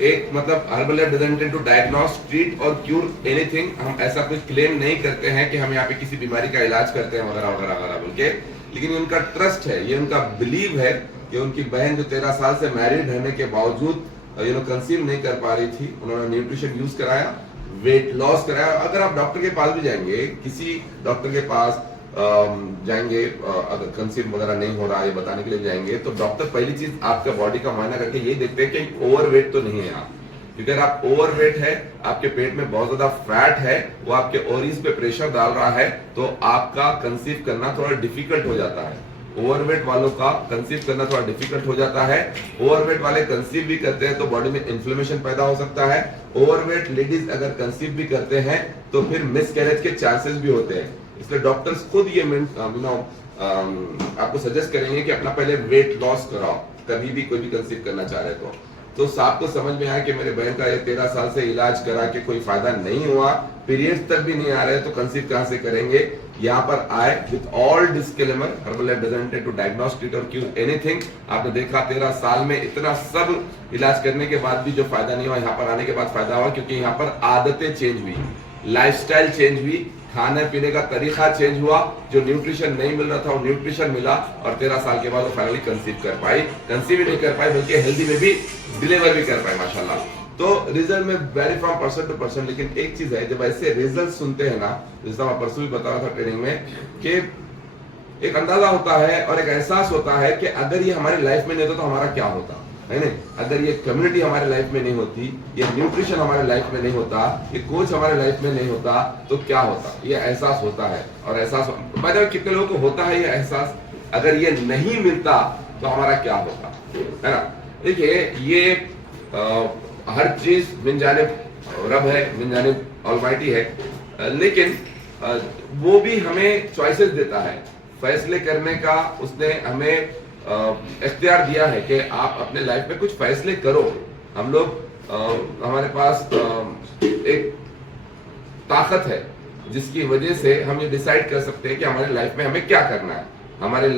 एक मतलब Herbalife doesn't intend to diagnose, treat और क्यूर एनीथिंग। हम ऐसा कुछ क्लेम नहीं करते हैं कि हम यहाँ पे किसी बीमारी का इलाज करते हैं वगैरह वगैरह वगैरह बोल के, लेकिन ये उनका ट्रस्ट है, ये उनका बिलीव है कि उनकी बहन जो 13 साल से मैरिड रहने के बावजूद कंसीव नहीं कर पा रही थी, उन्होंने न्यूट्रिशन यूज कराया, वेट लॉस कराया। अगर आप डॉक्टर के पास भी जाएंगे, किसी डॉक्टर के पास जाएंगे, अगर कंसीव वगैरह नहीं हो रहा है ये बताने के लिए जाएंगे, तो डॉक्टर पहली चीज आपका बॉडी का मुआयना करके ये देखते हैं कि ओवरवेट तो नहीं है आप। क्योंकि अगर आप ओवरवेट है, आपके पेट में बहुत ज्यादा फैट है, वो आपके ओवरीज पे प्रेशर डाल रहा है, तो आपका कंसीव करना थोड़ा डिफिकल्ट हो जाता है। ओवरवेट वालों का कंसीव करना थोड़ा डिफिकल्ट हो जाता है। ओवरवेट वाले कंसीव भी करते हैं तो बॉडी में इन्फ्लेमेशन पैदा हो सकता है। ओवरवेट लेडीज अगर कंसीव भी करते हैं तो फिर मिसकैरेज के चांसेस भी होते हैं। इसलिए डॉक्टर्स खुद ये आपको सजेस्ट करेंगे कि अपना पहले वेट लॉस कराओ, कभी भी कोई भी कंसीव करना चाह रहे तो साहब को समझ में आया कि मेरे बहन का ये 13 साल से इलाज करा के कोई फायदा नहीं हुआ, पीरियड्स तक भी नहीं आ रहे, तो कंसीव कहां से करेंगे। यहाँ पर आए with all disclaimer, Herbalife doesn't intend to diagnose, treat और क्यूर एनीथिंग। आपने देखा 13 साल में इतना सब इलाज करने के बाद भी जो फायदा नहीं हुआ, यहाँ पर आने के बाद फायदा हुआ, क्योंकि यहाँ पर आदतें चेंज हुई, लाइफस्टाइल चेंज हुई, खाने पीने का तरीका चेंज हुआ, जो न्यूट्रिशन नहीं मिल रहा था वो न्यूट्रिशन मिला, और 13 साल के बाद वो फाइनली कंसीव कर पाई। कंसीव ही नहीं कर पाई बल्कि हेल्दी में भी डिलीवर भी कर पाए माशाल्लाह। तो रिजल्ट में vary from person to person. लेकिन एक चीज है, जब ऐसे रिजल्ट सुनते हैं ना, जैसा मैं परसों भी बता रहा था ट्रेनिंग में, कि एक अंदाजा होता है और एक एहसास होता है कि अगर ये हमारी लाइफ में नहीं होता तो हमारा क्या होता है ना। अगर ये कम्युनिटी हमारे लाइफ में नहीं होती, ये न्यूट्रिशन हमारे लाइफ में नहीं होता, ये कोच हमारे लाइफ में नहीं होता, तो क्या होता। ये एहसास होता है, और एहसास कितने लोगों को होता है ये एहसास। अगर ये नहीं मिलता तो हमारा क्या होता है ना। देखिए, ये हर चीज मिन जानिब रब है, मिन जानिब ऑलमाइटी है, लेकिन वो भी हमें चॉइसेस देता है, फैसले करने का उसने हमें इख्तियार दिया है कि आप अपने लाइफ में कुछ फैसले करो। हम लोग हमारे पास एक ताकत है जिसकी वजह से हम ये डिसाइड कर सकते हैं कि हमारे लाइफ में हमें क्या करना है, हमारे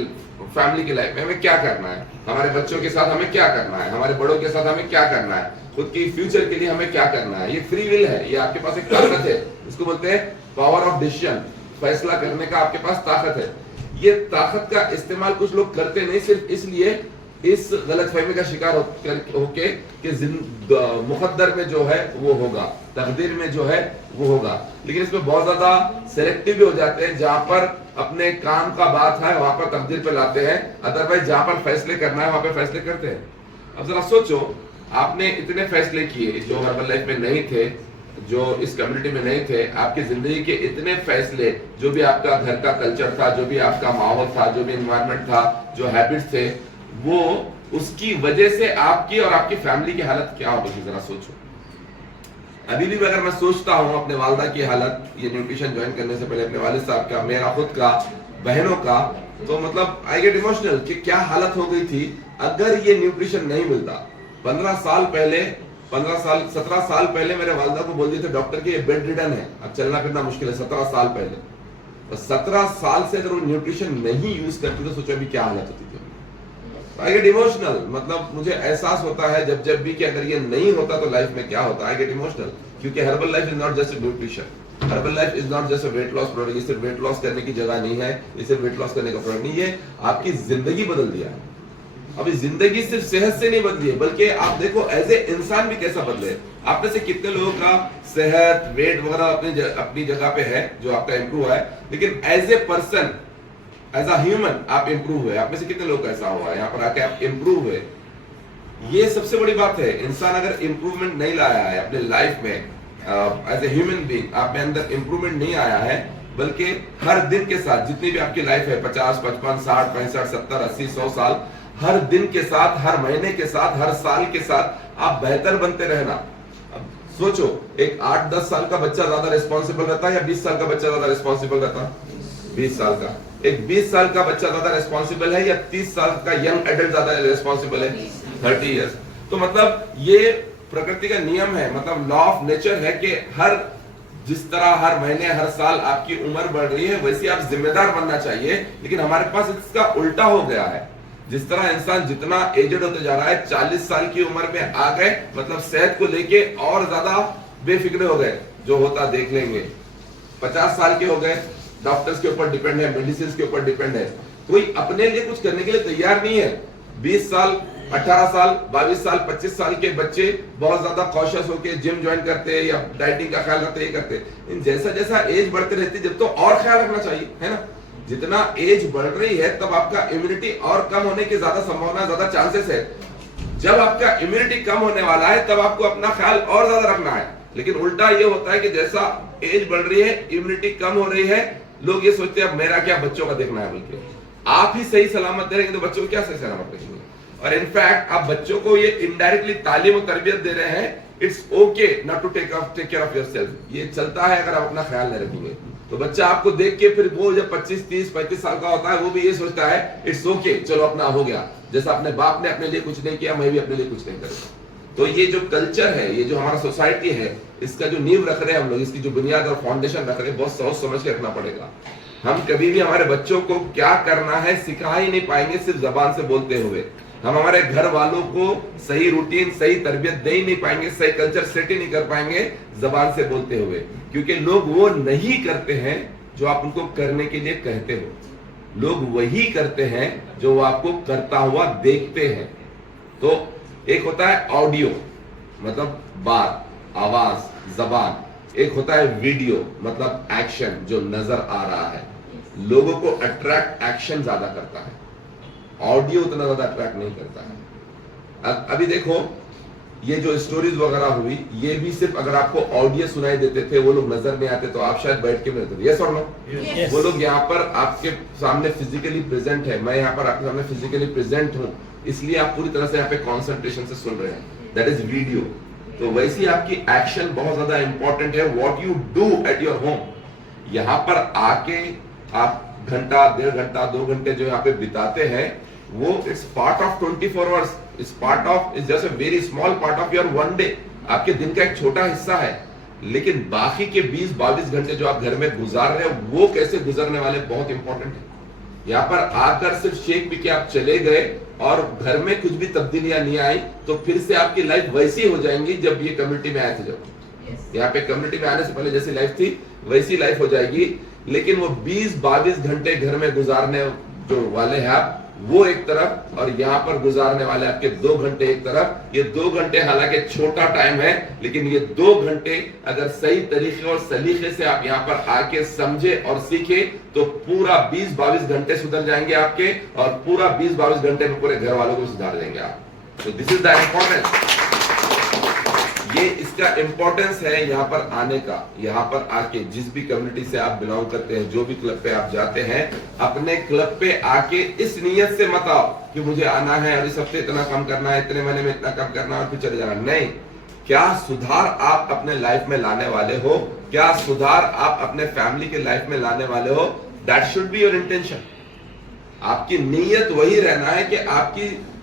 फैमिली की लाइफ में हमें क्या करना है, हमारे बच्चों के साथ हमें क्या करना है, हमारे बड़ों के साथ हमें क्या करना है, खुद की फ्यूचर के लिए हमें क्या करना है। ये फ्री विल है, ये आपके पास एक ताकत है, इसको बोलते हैं पावर ऑफ डिसीजन। फैसला करने का आपके पास ताकत है। ये ताकत का इस्तेमाल कुछ लोग करते नहीं, सिर्फ इसलिए इस गलतफहमी का शिकार होके कि मुकद्दर में जो है वो होगा, तकदीर में जो है वो होगा। लेकिन इसमें बहुत ज्यादा सेलेक्टिव भी हो जाते हैं, जहां पर अपने काम का बात है वहां पर तकदीर पे लाते हैं, अदरवाइज जहां पर फैसले करना है वहां पर फैसले करते हैं। अब जरा सोचो, आपने इतने फैसले किए जो हर्बल लाइफ में नहीं थे, जो इस कम्युनिटी में नहीं थे, आपकी जिंदगी के इतने फैसले, जो भी आपका घर का कल्चर था, जो भी आपका माहौल था, जो भी एनवायरनमेंट था, जो हैबिट्स थे, वो उसकी वजह से आपकी और आपकी फैमिली की हालत क्या होगी जरा सोचो। अभी भी अगर मैं सोचता हूँ अपने वालदा की हालत, ये न्यूट्रिशन ज्वाइन करने से पहले अपने वालिद साहब का, मेरा खुद का, बहनों का, तो मतलब आई गेट इमोशनल कि क्या हालत हो गई थी अगर ये न्यूट्रिशन नहीं मिलता। 17 साल पहले मेरे वालदा को बोल दिए थे डॉक्टर कि ये बेड रिडन है, अब चलना फिरना मुश्किल है। 17 साल पहले, तो 17 साल से अगर वो न्यूट्रिशन नहीं यूज करती तो सोचो अभी क्या हालत होती थी। आई गेट इमोशनल, मतलब मुझे एहसास होता है जब भी कि अगर ये नहीं होता तो लाइफ में क्या होता। आई गेट इमोशनल, क्योंकि herbal life is not just nutrition, herbal life is not just weight loss product. ये सिर्फ वेट लॉस करने की जगह नहीं है, ये सिर्फ वेट लॉस करने का प्रोडक्ट नहीं है, आपकी जिंदगी बदल दिया है। अभी जिंदगी सिर्फ सेहत से नहीं बदली है, बल्कि आप देखो एज ए इंसान भी कैसा बदले। आप में से कितने लोगों का सेहत, वेट वगैरह अपनी जगह पे है जो आपका इंप्रूव है, लेकिन as a person, as a human आप इंप्रूव हुए। आप में से कितने लोग का ऐसा हुआ है यहाँ पर आके आप इंप्रूव हुए? ये सबसे बड़ी बात है। इंसान अगर इंप्रूवमेंट नहीं लाया है अपने लाइफ में, एज ए ह्यूमन बीइंग आप में अंदर इंप्रूवमेंट नहीं आया है, बल्कि हर दिन के साथ जितनी भी आपकी लाइफ है, 50, 55, 60, 65, 70, 80, 100 साल, हर दिन के साथ, हर महीने के साथ, हर साल के साथ आप बेहतर बनते रहना। अब सोचो, एक 8-10 साल का बच्चा ज्यादा रिस्पॉन्सिबल रहता है या 20 साल का बच्चा ज्यादा रिस्पॉन्सिबल रहता है? 20 साल का। एक 20 साल का बच्चा ज्यादा रिस्पॉन्सिबल है या 30 साल का यंग एडल्ट ज्यादा रिस्पॉन्सिबल है? 30 इयर्स। तो मतलब ये प्रकृति का नियम है, मतलब लॉ ऑफ नेचर है कि जिस तरह हर महीने, हर साल आपकी उम्र बढ़ रही है, वैसे आप जिम्मेदार बनना चाहिए। लेकिन हमारे पास इसका उल्टा हो गया है। जिस तरह इंसान जितना एजेड होते जा रहा है, 40 साल की उम्र में आ गए, मतलब सेहत को लेके और ज्यादा बेफिक्रे हो गए, जो होता देख लेंगे। 50 साल के हो गए, डॉक्टर्स के ऊपर डिपेंड है, मेडिसिन के ऊपर डिपेंड है, कोई अपने लिए कुछ करने के लिए तैयार नहीं है। 20 साल, 18 साल, 22 साल, 25 साल के बच्चे बहुत ज्यादा कॉशियस होकर जिम ज्वाइन करते हैं या डाइटिंग का ख्याल रखते, ये करते। जैसा जैसा एज बढ़ते रहती है, जब तो और ख्याल रखना चाहिए, है ना। जितना एज बढ़ रही है तब आपका इम्यूनिटी और कम होने की ज्यादा संभावना, ज्यादा चांसेस है। जब आपका इम्यूनिटी कम होने वाला है तब आपको अपना ख्याल और ज्यादा रखना है। लेकिन उल्टा ये होता है कि जैसा एज बढ़ रही है, इम्यूनिटी कम हो रही है, लोग ये सोचते हैं अब मेरा क्या, बच्चों का देखना है। बल्कि आप ही सही सलामत रहेंगे तो बच्चों को क्या सही सलामत रखेंगे। और इनफैक्ट आप बच्चों को ये इनडायरेक्टली तालीम और तरबियत दे रहे हैं, it's okay not to take care of yourself. ये चलता है अगर आप अपना ख्याल नहीं रखेंगे तो बच्चा आपको देख के फिर वो जब 25, 30, 35 साल का होता है, वो भी ये सोचता है इट्स ओके, चलो अपना हो गया, जैसा अपने बाप ने अपने लिए कुछ नहीं किया, मैं भी अपने लिए कुछ नहीं करूंगा। तो ये जो कल्चर है, ये जो हमारा सोसाइटी है, इसका जो नींव रख रहे हैं हम लोग, इसकी जो बुनियाद और फाउंडेशन रख रहे हैं, बहुत सोच समझ के रखना पड़ेगा। हम कभी भी हमारे बच्चों को क्या करना है सिखा ही नहीं पाएंगे सिर्फ जबान से बोलते हुए। हम हमारे घर वालों को सही रूटीन, सही तरबियत दे ही नहीं पाएंगे, सही कल्चर सेट ही नहीं कर पाएंगे जबान से बोलते हुए, क्योंकि लोग वो नहीं करते हैं जो आप उनको करने के लिए कहते हो। लोग वही करते हैं जो वो आपको करता हुआ देखते हैं। तो एक होता है ऑडियो, मतलब बात, आवाज, जबान। एक होता है वीडियो, मतलब एक्शन, जो नजर आ रहा है। लोगों को अट्रैक्ट एक्शन ज्यादा करता है, ऑडियो उतना ज्यादा अट्रैक्ट नहीं करता है। अभी देखो, ये जो स्टोरीज वगैरह हुई, ये भी सिर्फ अगर आपको ऑडियो सुनाई देते थे, वो लोग नजर नहीं आते, तो आप शायद बैठ के मिलते थे। यस और नो? वो लोग यहाँ पर आपके सामने फिजिकली प्रेजेंट है, मैं यहाँ पर आपके सामने फिजिकली प्रेजेंट हूँ, इसलिए आप पूरी तरह से यहाँ पे कॉन्सेंट्रेशन से सुन रहे हैं। That is video. तो वैसे ही आपकी एक्शन बहुत ज्यादा इंपॉर्टेंट है, what you do at your home. यहाँ पर आके आप घंटा, 1.5 घंटा, 2 घंटे जो यहाँ पे बिताते हैं, वो it's part of 24 hours, it's part of, it's just a very small part of your one day. आपके दिन का एक छोटा हिस्सा है, लेकिन बाकी के 20-22 घंटे जो आप घर में गुजार रहे हो, वो कैसे गुजरने वाले बहुत इंपॉर्टेंट है। यहाँ पर आकर सिर्फ शेक पी के आप चले गए और घर में कुछ भी तब्दीलियां नहीं आई, तो फिर से आपकी लाइफ वैसी हो जाएंगी जब ये कम्युनिटी में आए थे। जब यहाँ पे कम्युनिटी में आने से पहले जैसी लाइफ थी वैसी लाइफ हो जाएगी। लेकिन वो 20-22 घंटे घर में गुजारने जो वाले हैं आप, वो एक तरफ और यहाँ पर गुजारने वाले आपके 2 घंटे एक तरफ। ये 2 घंटे हालांकि छोटा टाइम है, लेकिन ये 2 घंटे अगर सही तरीके और सलीके से आप यहाँ पर आके समझे और सीखे तो पूरा 20-22 घंटे सुधर जाएंगे आपके, और पूरा 20-22 घंटे में पूरे घर वालों को सुधार देंगे आप। तो दिस इज द इम्पोर्टेंस, ये इसका इम्पोर्टेंस है यहाँ पर आने का। यहाँ पर आके जिस भी कम्युनिटी से आप बिलोंग करते हैं, जो भी क्लब पे आप जाते हैं, अपने क्लब पे आके इस नियत से मत आओ कि मुझे आना है और इस हफ्ते इतना कम करना है, इतने महीने में इतना कम करना है और फिर चले जाना। नहीं, क्या सुधार आप अपने लाइफ में लाने वाले हो, क्या सुधार आप अपने फैमिली के लाइफ में लाने वाले हो, that should be your intention. आपकी नीयत वही रहना है कि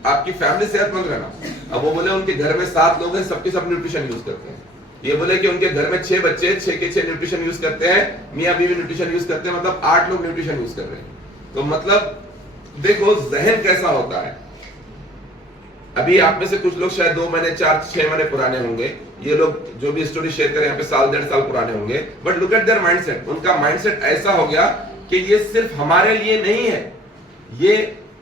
आपकी फैमिली सेहतमंद रहना। अब वो बोले उनके घर में 7 लोग हैं, सबके सब न्यूट्रिशन यूज करते हैं। ये बोले कि उनके घर में 6 बच्चे, 6 के 6 न्यूट्रिशन यूज करते हैं, मियां बीवी न्यूट्रिशन यूज करते हैं, मतलब 8 लोग न्यूट्रिशन यूज कर रहे हैं। तो मतलब देखो जहन कैसा होता है। अभी आप में से कुछ लोग शायद 2 महीने 4-6 महीने पुराने होंगे, ये लोग जो भी स्टोरी शेयर करें यहाँ पे 1-1.5 साल पुराने होंगे, but look at there mindset. उनका माइंडसेट ऐसा हो गया कि ये सिर्फ हमारे लिए नहीं है। ये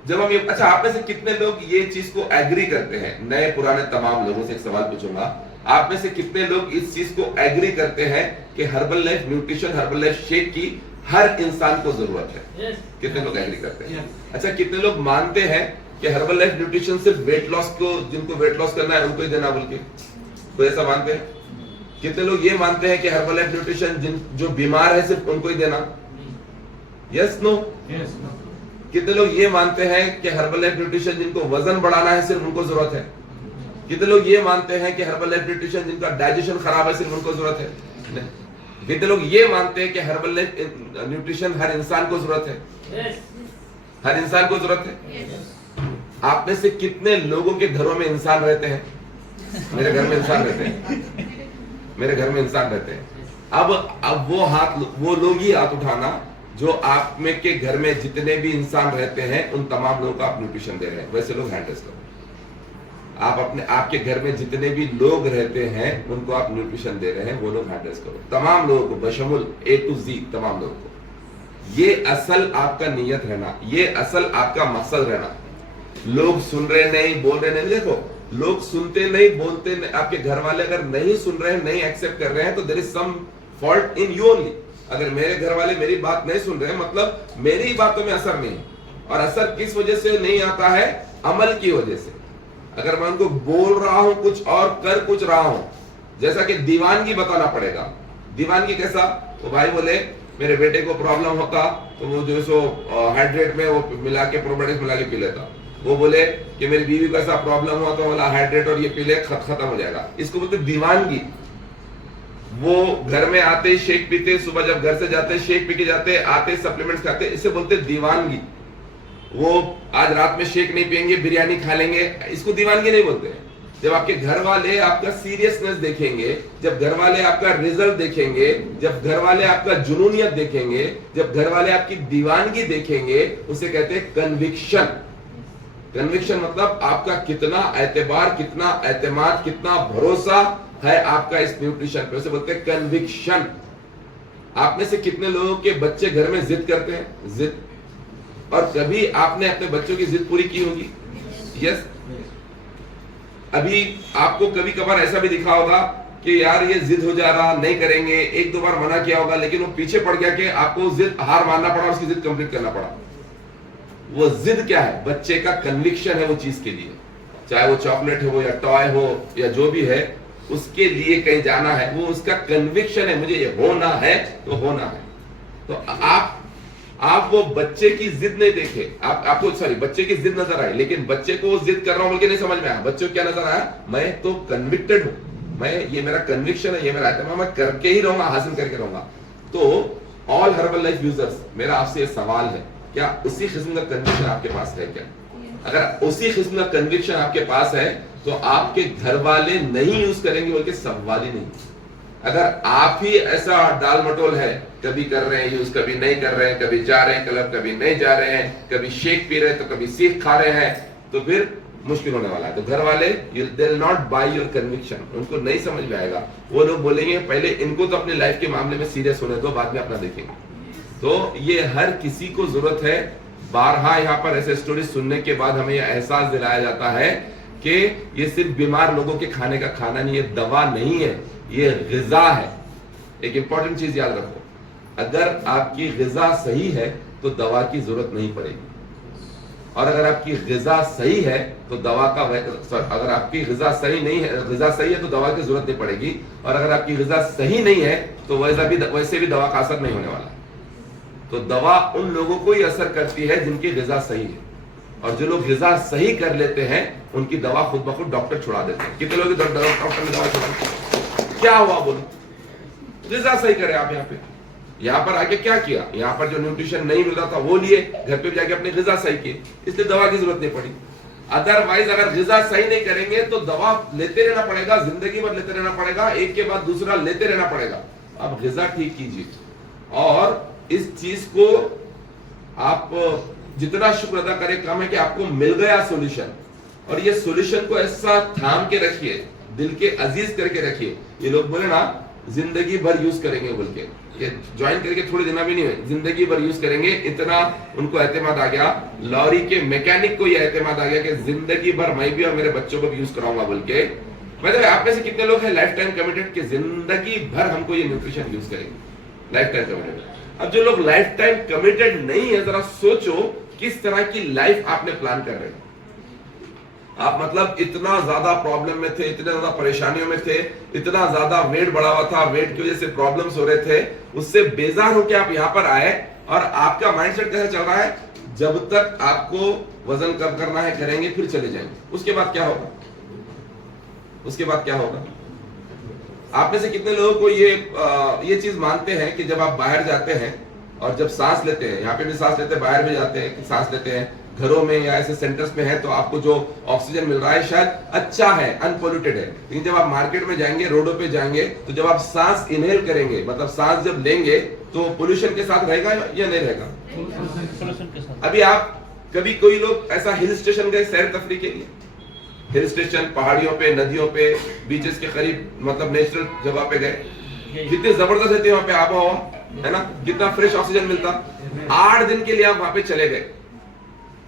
जब हम ये, अच्छा आप में से कितने लोग ये चीज को एग्री करते हैं? नए पुराने तमाम लोगों से एक सवाल पूछूंगा, आप में से कितने लोग इस चीज को एग्री करते हैं कि herbal life nutrition, herbal life shake की हर इंसान को जरूरत है? कितने लोग एग्री करते हैं? अच्छा, कितने लोग मानते हैं कि हर्बल लाइफ न्यूट्रिशन सिर्फ वेट लॉस को, जिनको वेट लॉस करना है उनको ही देना बोल के? कोई ऐसा मानते हैं? कितने लोग ये मानते हैं कि हर्बल लाइफ न्यूट्रिशन जो बीमार है सिर्फ उनको ही देना? Yes no? कितने लोग ये मानते हैं कि हर्बल लाइफ न्यूट्रिशन जिनको वजन बढ़ाना है सिर्फ उनको जरूरत है? कितने लोग ये मानते हैं कि हर्बल लाइफ न्यूट्रिशन जिनका डाइजेशन खराब है सिर्फ उनको जरूरत है? कितने लोग ये मानते हैं कि हर्बल लाइफ न्यूट्रिशन हर इंसान को जरूरत है? हर इंसान को जरूरत है। आप में से कितने लोगों के घरों में इंसान रहते हैं? मेरे घर में इंसान रहते हैं, मेरे घर में इंसान रहते हैं। अब वो लोग ही हाथ उठाना जो आप में के घर में जितने भी इंसान रहते हैं उन तमाम लोगों को आप न्यूट्रिशन दे रहे हैं। वैसे लोग हैंड रेज करो। आप आपके घर में जितने भी लोग रहते हैं उनको आप न्यूट्रिशन दे रहे हैं, वो लोग हैंड रेज करो। तमाम लोगों को, बशमुल A to Z तमाम लोगों को। ये असल आपका नियत रहना, ये असल आपका मकसद रहना। लोग सुन रहे नहीं, बोल रहे नहीं। देखो, लोग सुनते नहीं, बोलते नहीं, आपके घर वाले अगर नहीं सुन रहे हैं, नहीं एक्सेप्ट कर रहे हैं, तो there is some fault in you only. अगर मेरे घर वाले मेरी बात नहीं सुन रहे हैं, मतलब मेरी बातों में असर नहीं। और असर किस वजह से नहीं आता है? अमल की वजह से। अगर मैं उनको बोल रहा हूं कुछ और कर कुछ रहा हूं, जैसा कि दीवानगी बताना पड़ेगा। दीवानगी कैसा? तो भाई बोले मेरे बेटे को प्रॉब्लम होता तो वो जो सो हाइड्रेट में वो मिला के, प्रोबायोटिक्स मिला के पी लेता। वो बोले कि मेरी बीवी को ऐसा प्रॉब्लम हुआ तो बोला हाइड्रेट और ये पी ले, खत्म हो जाएगा। इसको बोलते दीवानगी। वो घर में आते शेक पीते, सुबह जब घर से जाते शेक पी के जाते, आते सप्लीमेंट्स खाते, इसे बोलते दीवानगी। वो आज रात में शेक नहीं पियेंगे, बिरयानी खा लेंगे, इसको दीवानगी नहीं बोलते। जब आपके घर वाले आपका सीरियसनेस देखेंगे, जब घर वाले आपका रिजल्ट देखेंगे, जब घर वाले आपका जुनूनियत देखेंगे, जब घर वाले आपकी दीवानगी देखेंगे, उसे कहते हैं कन्विक्शन। कन्विक्शन मतलब आपका कितना एतबार, कितना एतमाद, कितना भरोसा है आपका इस न्यूट्रिशन पे, उसे बोलते हैं कन्विक्शन। आप में से कितने लोगों के बच्चे घर में जिद करते हैं? जिद। और कभी आपने अपने बच्चों की जिद पूरी की होगी? यस। अभी आपको कभी कभार ऐसा भी दिखा होगा कि यार ये जिद हो जा रहा, नहीं करेंगे, 1-2 बार मना किया होगा, लेकिन वो पीछे पड़ गया कि आपको जिद हार मानना पड़ा और उसकी जिद कंप्लीट करना पड़ा। वो जिद क्या है? बच्चे का कन्विक्शन है वो चीज के लिए, चाहे वो चॉकलेट हो या टॉय हो या जो भी है, उसके लिए कहीं जाना है, वो उसका कन्विक्शन है, मुझे ये होना है तो होना है। तो आप वो बच्चे की जिद नहीं देखे, आपको सॉरी बच्चे की जिद नजर आई, लेकिन बच्चे को जिद कर रहा हूं बोल के नहीं समझ में आया। बच्चे को क्या नजर आया? मैं तो कन्विक्टेड हूं, मैं, ये मेरा कन्विक्शन है, ये मेरा आइटम है, मैं करके ही रहूंगा, हासिल करके रहूंगा। तो ऑल हर्बल लाइफ यूजर्स, मेरा आपसे सवाल है, क्या उसी किस्म का कन्विक्शन आपके पास है क्या? अगर उसी किस्म का कन्विक्शन आपके पास है तो आपके घर वाले नहीं यूज करेंगे बोल के सवाल ही नहीं। अगर आप ही ऐसा डाल मटोल है, कभी कर रहे हैं यूज, कभी नहीं कर रहे हैं, कभी जा रहे हैं क्लब, कभी नहीं जा रहे हैं, कभी शेक पी रहे हैं तो कभी सीख खा रहे हैं, तो फिर मुश्किल होने वाला है। तो घर वाले they will not by your conviction, उनको नहीं समझ में आएगा। वो लोग बोलेंगे पहले इनको तो अपने लाइफ के मामले में सीरियस होने दो, बाद में अपना देखेंगे। तो ये हर किसी को जरूरत है बारहा यहाँ पर ऐसे स्टोरी सुनने के बाद हमें यह एहसास दिलाया जाता है कि ये सिर्फ बीमार लोगों के खाने का खाना नहीं है, दवा नहीं है, ये ग़िज़ा है। एक इंपॉर्टेंट चीज याद रखो, अगर आपकी ग़िज़ा सही है तो दवा की जरूरत नहीं पड़ेगी, और अगर आपकी ग़िज़ा सही है तो दवा का अगर आपकी ग़िज़ा सही नहीं है, ग़िज़ा सही है तो दवा की जरूरत नहीं पड़ेगी, और अगर आपकी ग़िज़ा सही नहीं है तो वैसे भी दवा का असर नहीं होने वाला। तो दवा उन लोगों को ही असर करती है जिनकी ग़िज़ा सही है, और जो लोग ग़िज़ा सही कर लेते हैं उनकी दवा खुद ब खुद डॉक्टर छुड़ा देते हैं। कितने लोग डॉक्टर ने दवा छुड़ा, क्या हुआ बोलो? ग़िज़ा सही करे। आप यहाँ पर आके क्या किया, यहाँ पर जो न्यूट्रिशन नहीं मिल रहा था वो लिए, घर पे जाके अपनी ग़िज़ा सही की, इसलिए दवा की जरूरत नहीं पड़ी। अदरवाइज अगर ग़िज़ा सही नहीं करेंगे तो दवा लेते रहना पड़ेगा, जिंदगी भर लेते रहना पड़ेगा, एक के बाद दूसरा लेते रहना पड़ेगा। अब ग़िज़ा ठीक कीजिए, और इस चीज को आप जितना शुक्र अदा करें कम है कि आपको मिल गया सॉल्यूशन, और ये सॉल्यूशन को ऐसा थाम के रखिए, दिल के अजीज करके रखिए। ये लोग बोले ना जिंदगी भर यूज करेंगे बोल के, ये ज्वाइन करके थोड़ी दिन भी नहीं हुए, जिंदगी भर यूज करेंगे, इतना उनको एतमाद आ गया। लॉरी के मैकेनिक को ये एतमाद आ गया कि जिंदगी भर मैं भी और मेरे बच्चों को भी यूज कराऊंगा बोल के। मतलब आप में से कितने लोग हैं लाइफ टाइम कमिटेड कि जिंदगी भर हमको ये न्यूट्रिशन यूज करेंगे, लाइफ टाइम कमिटेड। अब जो लोग लाइफ टाइम कमिटेड नहीं है, जरा सोचो किस तरह की लाइफ आपने प्लान कर रहे हैं। आप मतलब इतना ज्यादा प्रॉब्लम में थे, इतने ज्यादा परेशानियों में थे, इतना ज्यादा वेट बढ़ा हुआ था, वेट की वजह से प्रॉब्लम्स हो रहे थे, उससे बेजार होकर आप यहाँ पर आए, और आपका माइंडसेट कैसे चल रहा है, जब तक आपको वजन कम करना है करेंगे, फिर चले जाएंगे। उसके बाद क्या होगा, उसके बाद क्या होगा? आप में से कितने लोगों को ये चीज मानते हैं कि जब आप बाहर जाते हैं और जब सांस लेते हैं, यहाँ पे भी सांस लेते हैं, बाहर भी जाते हैं, सांस लेते हैं, घरों में या ऐसे सेंटर्स में है, तो आपको जो ऑक्सीजन मिल रहा है शायद अच्छा है, अनपोल्यूटेड है, लेकिन जब आप मार्केट में जाएंगे, रोडों पे जाएंगे, तो जब आप सांस इनहेल करेंगे, मतलब सांस जब लेंगे, तो पोल्यूशन के साथ रहेगा या नहीं रहेगा? अभी आप कभी कोई लोग ऐसा हिल स्टेशन गए सैर तफरी के लिए, हिल स्टेशन, पहाड़ियों पे, नदियों पे, बीचेस के करीब, मतलब नेचुरल जगह पे गए, कितनी जबरदस्त रहती है वहां पे आबोहवा, है ना, कितना फ्रेश ऑक्सीजन मिलता। 8 दिन के लिए आप वहां पे चले गए,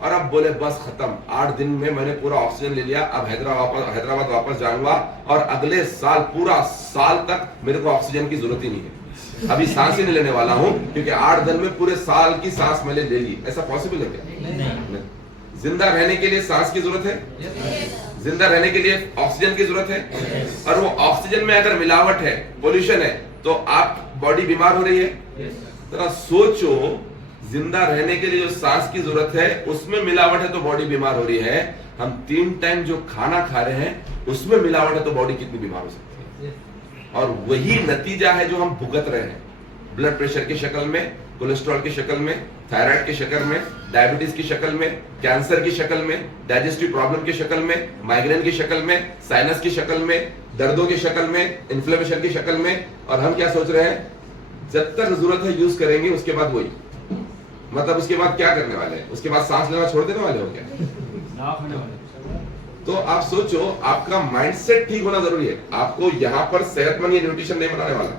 और अब बोले बस खत्म, 8 दिन में मैंने पूरा ऑक्सीजन ले लिया, अब हैदराबाद वापस जाऊंगा, और अगले साल पूरा साल तक मेरे को ऑक्सीजन की जरूरत ही नहीं है, अभी सांस ही नहीं लेने वाला हूं, क्योंकि 8 दिन में पूरे साल की सांस मैंने ले ली। ऐसा पॉसिबल है क्या? नहीं। जिंदा रहने के लिए सांस की जरूरत है, जिंदा रहने के लिए ऑक्सीजन की जरूरत है, और वो ऑक्सीजन में अगर मिलावट है, पोल्यूशन है, तो आप बॉडी बीमार हो रही है। जरा सोचो, जिंदा रहने के लिए जो सांस की जरूरत है उसमें मिलावट है तो बॉडी बीमार हो रही है। हम 3 टाइम जो खाना खा रहे हैं उसमें मिलावट है तो बॉडी कितनी बीमार हो सकती है। और वही नतीजा है जो हम भुगत रहे हैं, ब्लड प्रेशर की शक्ल में, कोलेस्ट्रॉल की शक्ल में, थायराइड की शक्ल में, डायबिटीज की शक्ल में, कैंसर की शक्ल में, डाइजेस्टिव प्रॉब्लम की शक्ल में, माइग्रेन की शक्ल में, साइनस की शक्ल में, दर्दों की शक्ल में, इन्फ्लेमेशन की शक्ल में। और हम क्या सोच रहे हैं, जब तक जरूरत है यूज करेंगे, उसके बाद वही, मतलब उसके बाद क्या करने वाले हैं, उसके बाद सांस लेना छोड़ देने वाले हो क्या? तो आप सोचो, आपका माइंडसेट ठीक होना जरूरी है। आपको यहाँ पर सेहतमंद न्यूट्रिशन नहीं बनाने वाला,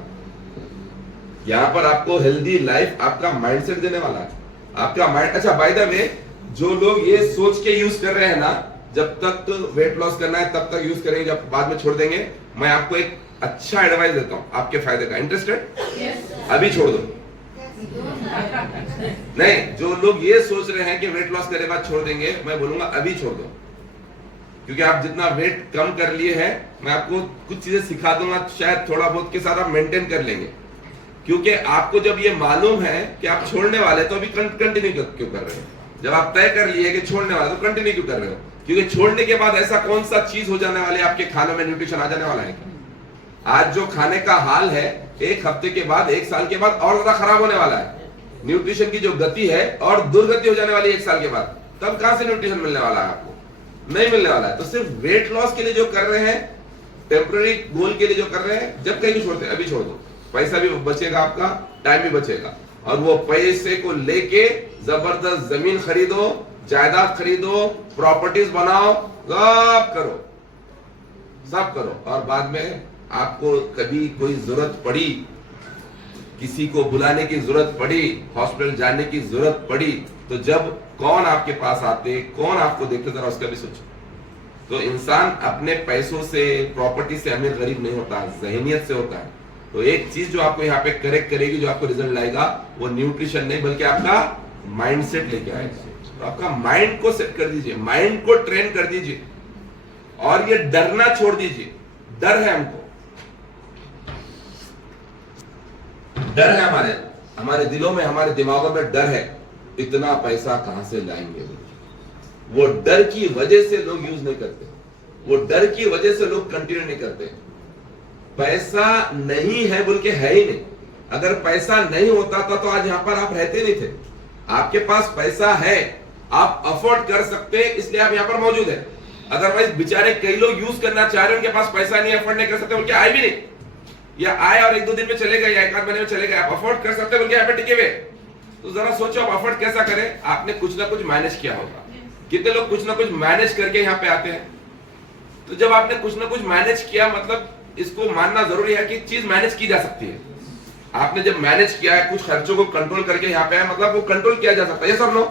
यहाँ पर आपको हेल्दी लाइफ आपका माइंडसेट देने वाला है, आपका माइंड। अच्छा, बाय द वे, जो लोग ये सोच के यूज कर रहे हैं ना, जब तक वेट लॉस करना है तब तक यूज करेंगे, जब बाद में छोड़ देंगे, मैं आपको एक अच्छा एडवाइस देता हूँ आपके फायदे का। इंटरेस्टेड? अभी छोड़ दो। नहीं, जो लोग ये सोच रहे हैं कि वेट लॉस करने के बाद छोड़ देंगे, मैं बोलूंगा अभी छोड़ दो, क्योंकि आप जितना वेट कम कर लिए हैं, मैं आपको कुछ चीजें सिखा दूंगा, शायद थोड़ा बहुत के साथ आप मेंटेन कर लेंगे। क्योंकि आपको जब ये मालूम है कि आप छोड़ने वाले, तो अभी कंटिन्यू क्यों कर रहे हो? जब आप तय कर लिए कि छोड़ने वाले, तो कंटिन्यू क्यों कर रहे हो? क्योंकि छोड़ने के बाद ऐसा कौन सा चीज हो जाने वाले, आपके खाने में न्यूट्रिशन आ जाने वाला है। आज जो खाने का हाल है, 1 हफ्ते के बाद, 1 साल के बाद और ज्यादा खराब होने वाला है। न्यूट्रिशन की जो गति है और दुर्गति हो जाने वाली है 1 साल के बाद। तब कहां से न्यूट्रिशन मिलने वाला है? आपको नहीं मिलने वाला है। तो सिर्फ वेट लॉस के लिए जो कर रहे हैं, टेम्पररी गोल के लिए जो कर रहे हैं, जब कहीं छोड़ते अभी छोड़ दो, पैसा भी बचेगा, आपका टाइम भी बचेगा, और वो पैसे को लेके जबरदस्त जमीन खरीदो, जायदाद खरीदो, प्रॉपर्टीज बनाओ, सब करो, सब करो। और बाद में आपको कभी कोई जरूरत पड़ी, किसी को बुलाने की जरूरत पड़ी, हॉस्पिटल जाने की जरूरत पड़ी, तो जब कौन आपके पास आते, कौन आपको देखते, जरा उसका भी सोचो। तो इंसान अपने पैसों से, प्रॉपर्टी से अमीर गरीब नहीं होता, ज़हनियत से होता है। तो एक चीज जो आपको यहाँ पे करेक्ट करेगी, जो आपको रिजल्ट लाएगा, वो न्यूट्रिशन नहीं बल्कि आपका माइंडसेट लेके आएगा। तो आपका माइंड को सेट कर दीजिए, माइंड को ट्रेन कर दीजिए, और ये डरना छोड़ दीजिए। डर है हमको, डर है हमारे दिलों में, हमारे दिमागों में डर है, इतना पैसा कहां से लाएंगे। वो डर की वजह से लोग यूज नहीं करते, वो डर की वजह से लोग कंटिन्यू नहीं करते। पैसा नहीं है बोल के है ही नहीं। अगर पैसा नहीं होता था तो आज यहां पर आप रहते नहीं थे। आपके पास पैसा है, आप अफोर्ड कर सकते हैं, इसलिए आप यहां पर मौजूद है। अदरवाइज बेचारे कई लोग यूज करना चाह रहे हैं, उनके पास पैसा नहीं, अफोर्ड नहीं कर सकते, बोल के आए भी नहीं, या आए और 1-2 दिन में चले गए, या 1 महीने में चले गए। आप अफोर्ड कर सकते बोल के यहाँ पे टिके हुए। तो जरा सोचो आप अफोर्ड कैसा करें। आपने कुछ ना कुछ मैनेज किया होगा। कितने लोग कुछ ना कुछ मैनेज करके यहाँ पे आते हैं। तो जब आपने कुछ ना कुछ मैनेज किया, मतलब इसको मानना जरूरी है कि चीज मैनेज की जा सकती है। आपने जब मैनेज किया है, कुछ खर्चों को कंट्रोल करके यहाँ पे आए, मतलब वो कंट्रोल किया जा सकता है। ये सब नो,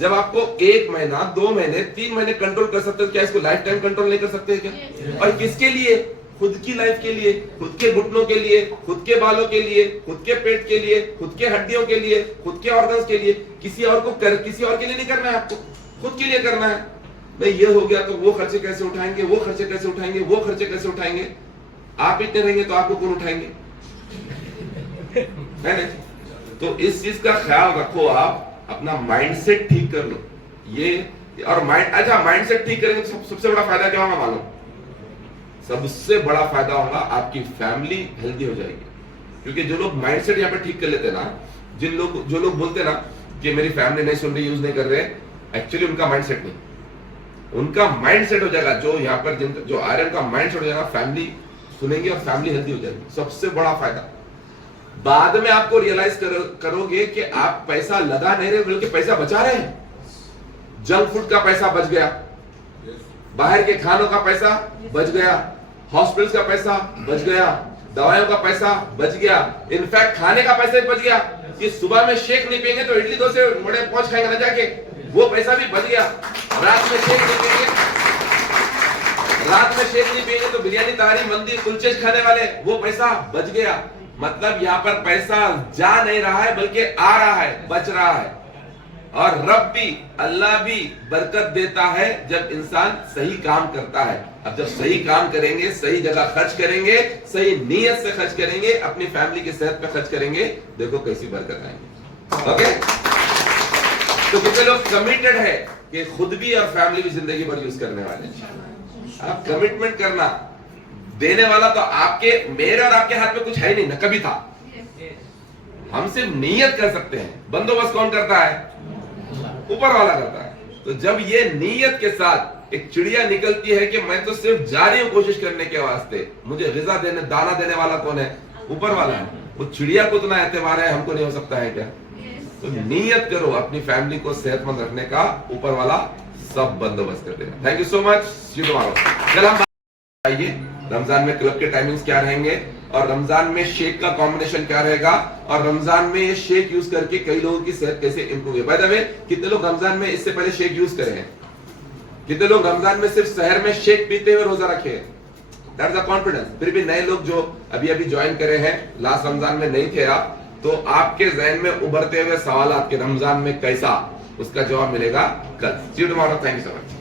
जब आपको 1 महीना, 2 महीने, 3 महीने कंट्रोल कर सकते हो, क्या इसको लाइफ टाइम कंट्रोल नहीं कर सकते क्या? और किसके लिए? खुद की लाइफ के लिए, खुद के घुटनों के लिए, खुद के बालों के लिए, खुद के पेट के लिए, खुद के हड्डियों के लिए, खुद के ऑर्गन्स के लिए। किसी और के लिए नहीं करना है, आपको खुद के लिए करना है। भाई ये हो गया तो वो खर्चे कैसे उठाएंगे, वो खर्चे कैसे उठाएंगे, वो खर्चे कैसे उठाएंगे? आप इतने रहेंगे तो आपको कौन उठाएंगे? है नहीं? तो इस चीज का ख्याल रखो, आप अपना माइंडसेट ठीक कर लो। ये और माइंडसेट ठीक करेंगे तो सबसे बड़ा फायदा क्या होगा मालूम? सबसे बड़ा फायदा होगा आपकी फैमिली हेल्दी हो जाएगी। क्योंकि जो लोग माइंडसेट यहाँ पे ठीक कर लेते ना, जो लोग बोलते ना कि मेरी फैमिली नहीं सुन रही, यूज नहीं कर रहे, एक्चुअली उनका माइंडसेट नहीं, उनका माइंडसेट हो जाएगा। जो यहाँ पर जो आयरन का माइंडसेट हो जाएगा, फैमिली सुनेंगे और फैमिली हेल्दी हो जाएगी। सबसे बड़ा फायदा। बाद में आपको रियलाइज करोगे कि आप पैसा लगा नहीं रहे बल्कि पैसा बचा रहे हैं। जंक फूड का पैसा बच गया, बाहर के खानों का पैसा बच गया, हॉस्पिटल्स का पैसा बच गया, दवाइयों का पैसा बच गया, इनफैक्ट खाने का पैसा भी बच गया। कि सुबह में शेक नहीं पिएंगे तो इडली डोसे बड़े पहुंच खाएंगे ना जाके, वो पैसा भी बच गया। रात में शेक नहीं पिएंगे तो बिरयानी, तहारी, मंदी, कुलचे खाने वाले, वो पैसा बच गया। मतलब यहाँ पर पैसा जा नहीं रहा है बल्कि आ रहा है, बच रहा है। और रब भी, अल्लाह भी बरकत देता है जब इंसान सही काम करता है। अब जब सही काम करेंगे, सही जगह खर्च करेंगे, सही नीयत से खर्च करेंगे, अपनी फैमिली की सेहत पे खर्च करेंगे, देखो कैसी बरकत आएंगे। ओके, तो कितने लोग कमिटेड है कि खुद भी और फैमिली भी जिंदगी भर यूज करने वाले हैं? आप कमिटमेंट करना, देने वाला तो आपके, मेरे और आपके हाथ में कुछ है नहीं ना, कभी था। हम सिर्फ नीयत कर सकते हैं, बंदोबस्त कौन करता है? ऊपर वाला करता है। तो जब ये नीयत के साथ एक चिड़िया निकलती है कि मैं तो सिर्फ जा रही हूं कोशिश करने के वास्ते, मुझे ग़िज़ा देने, दाना देने वाला कौन है? ऊपर वाला है। वो चिड़िया को इतना एतबार है, हमको नहीं हो सकता है क्या? तो नीयत करो अपनी फैमिली को सेहतमंद रखने का, ऊपर वाला सब बंदोबस्त कर देगा। Thank you so much, see you tomorrow. चल हम आइए, रमजान में क्लब के टाइमिंग्स क्या रहेंगे और रमजान में शेक का कॉम्बिनेशन क्या रहेगा, और रमजान में ये शेक यूज करके कई लोगों की सेहत कैसे इंप्रूव है। बाय द वे, कितने लोग रमजान में इससे पहले शेक यूज करे हैं? कितने लोग रमजान में सिर्फ सहर में शेक पीते हुए रोजा रखे हैं? That's the confidence. फिर भी नए लोग जो अभी ज्वाइन करे हैं, लास्ट रमजान में नहीं थे आप, तो आपके जहन में उभरते हुए सवाल आपके रमजान में कैसा, उसका जवाब मिलेगा कल। See you tomorrow. Thank you so much.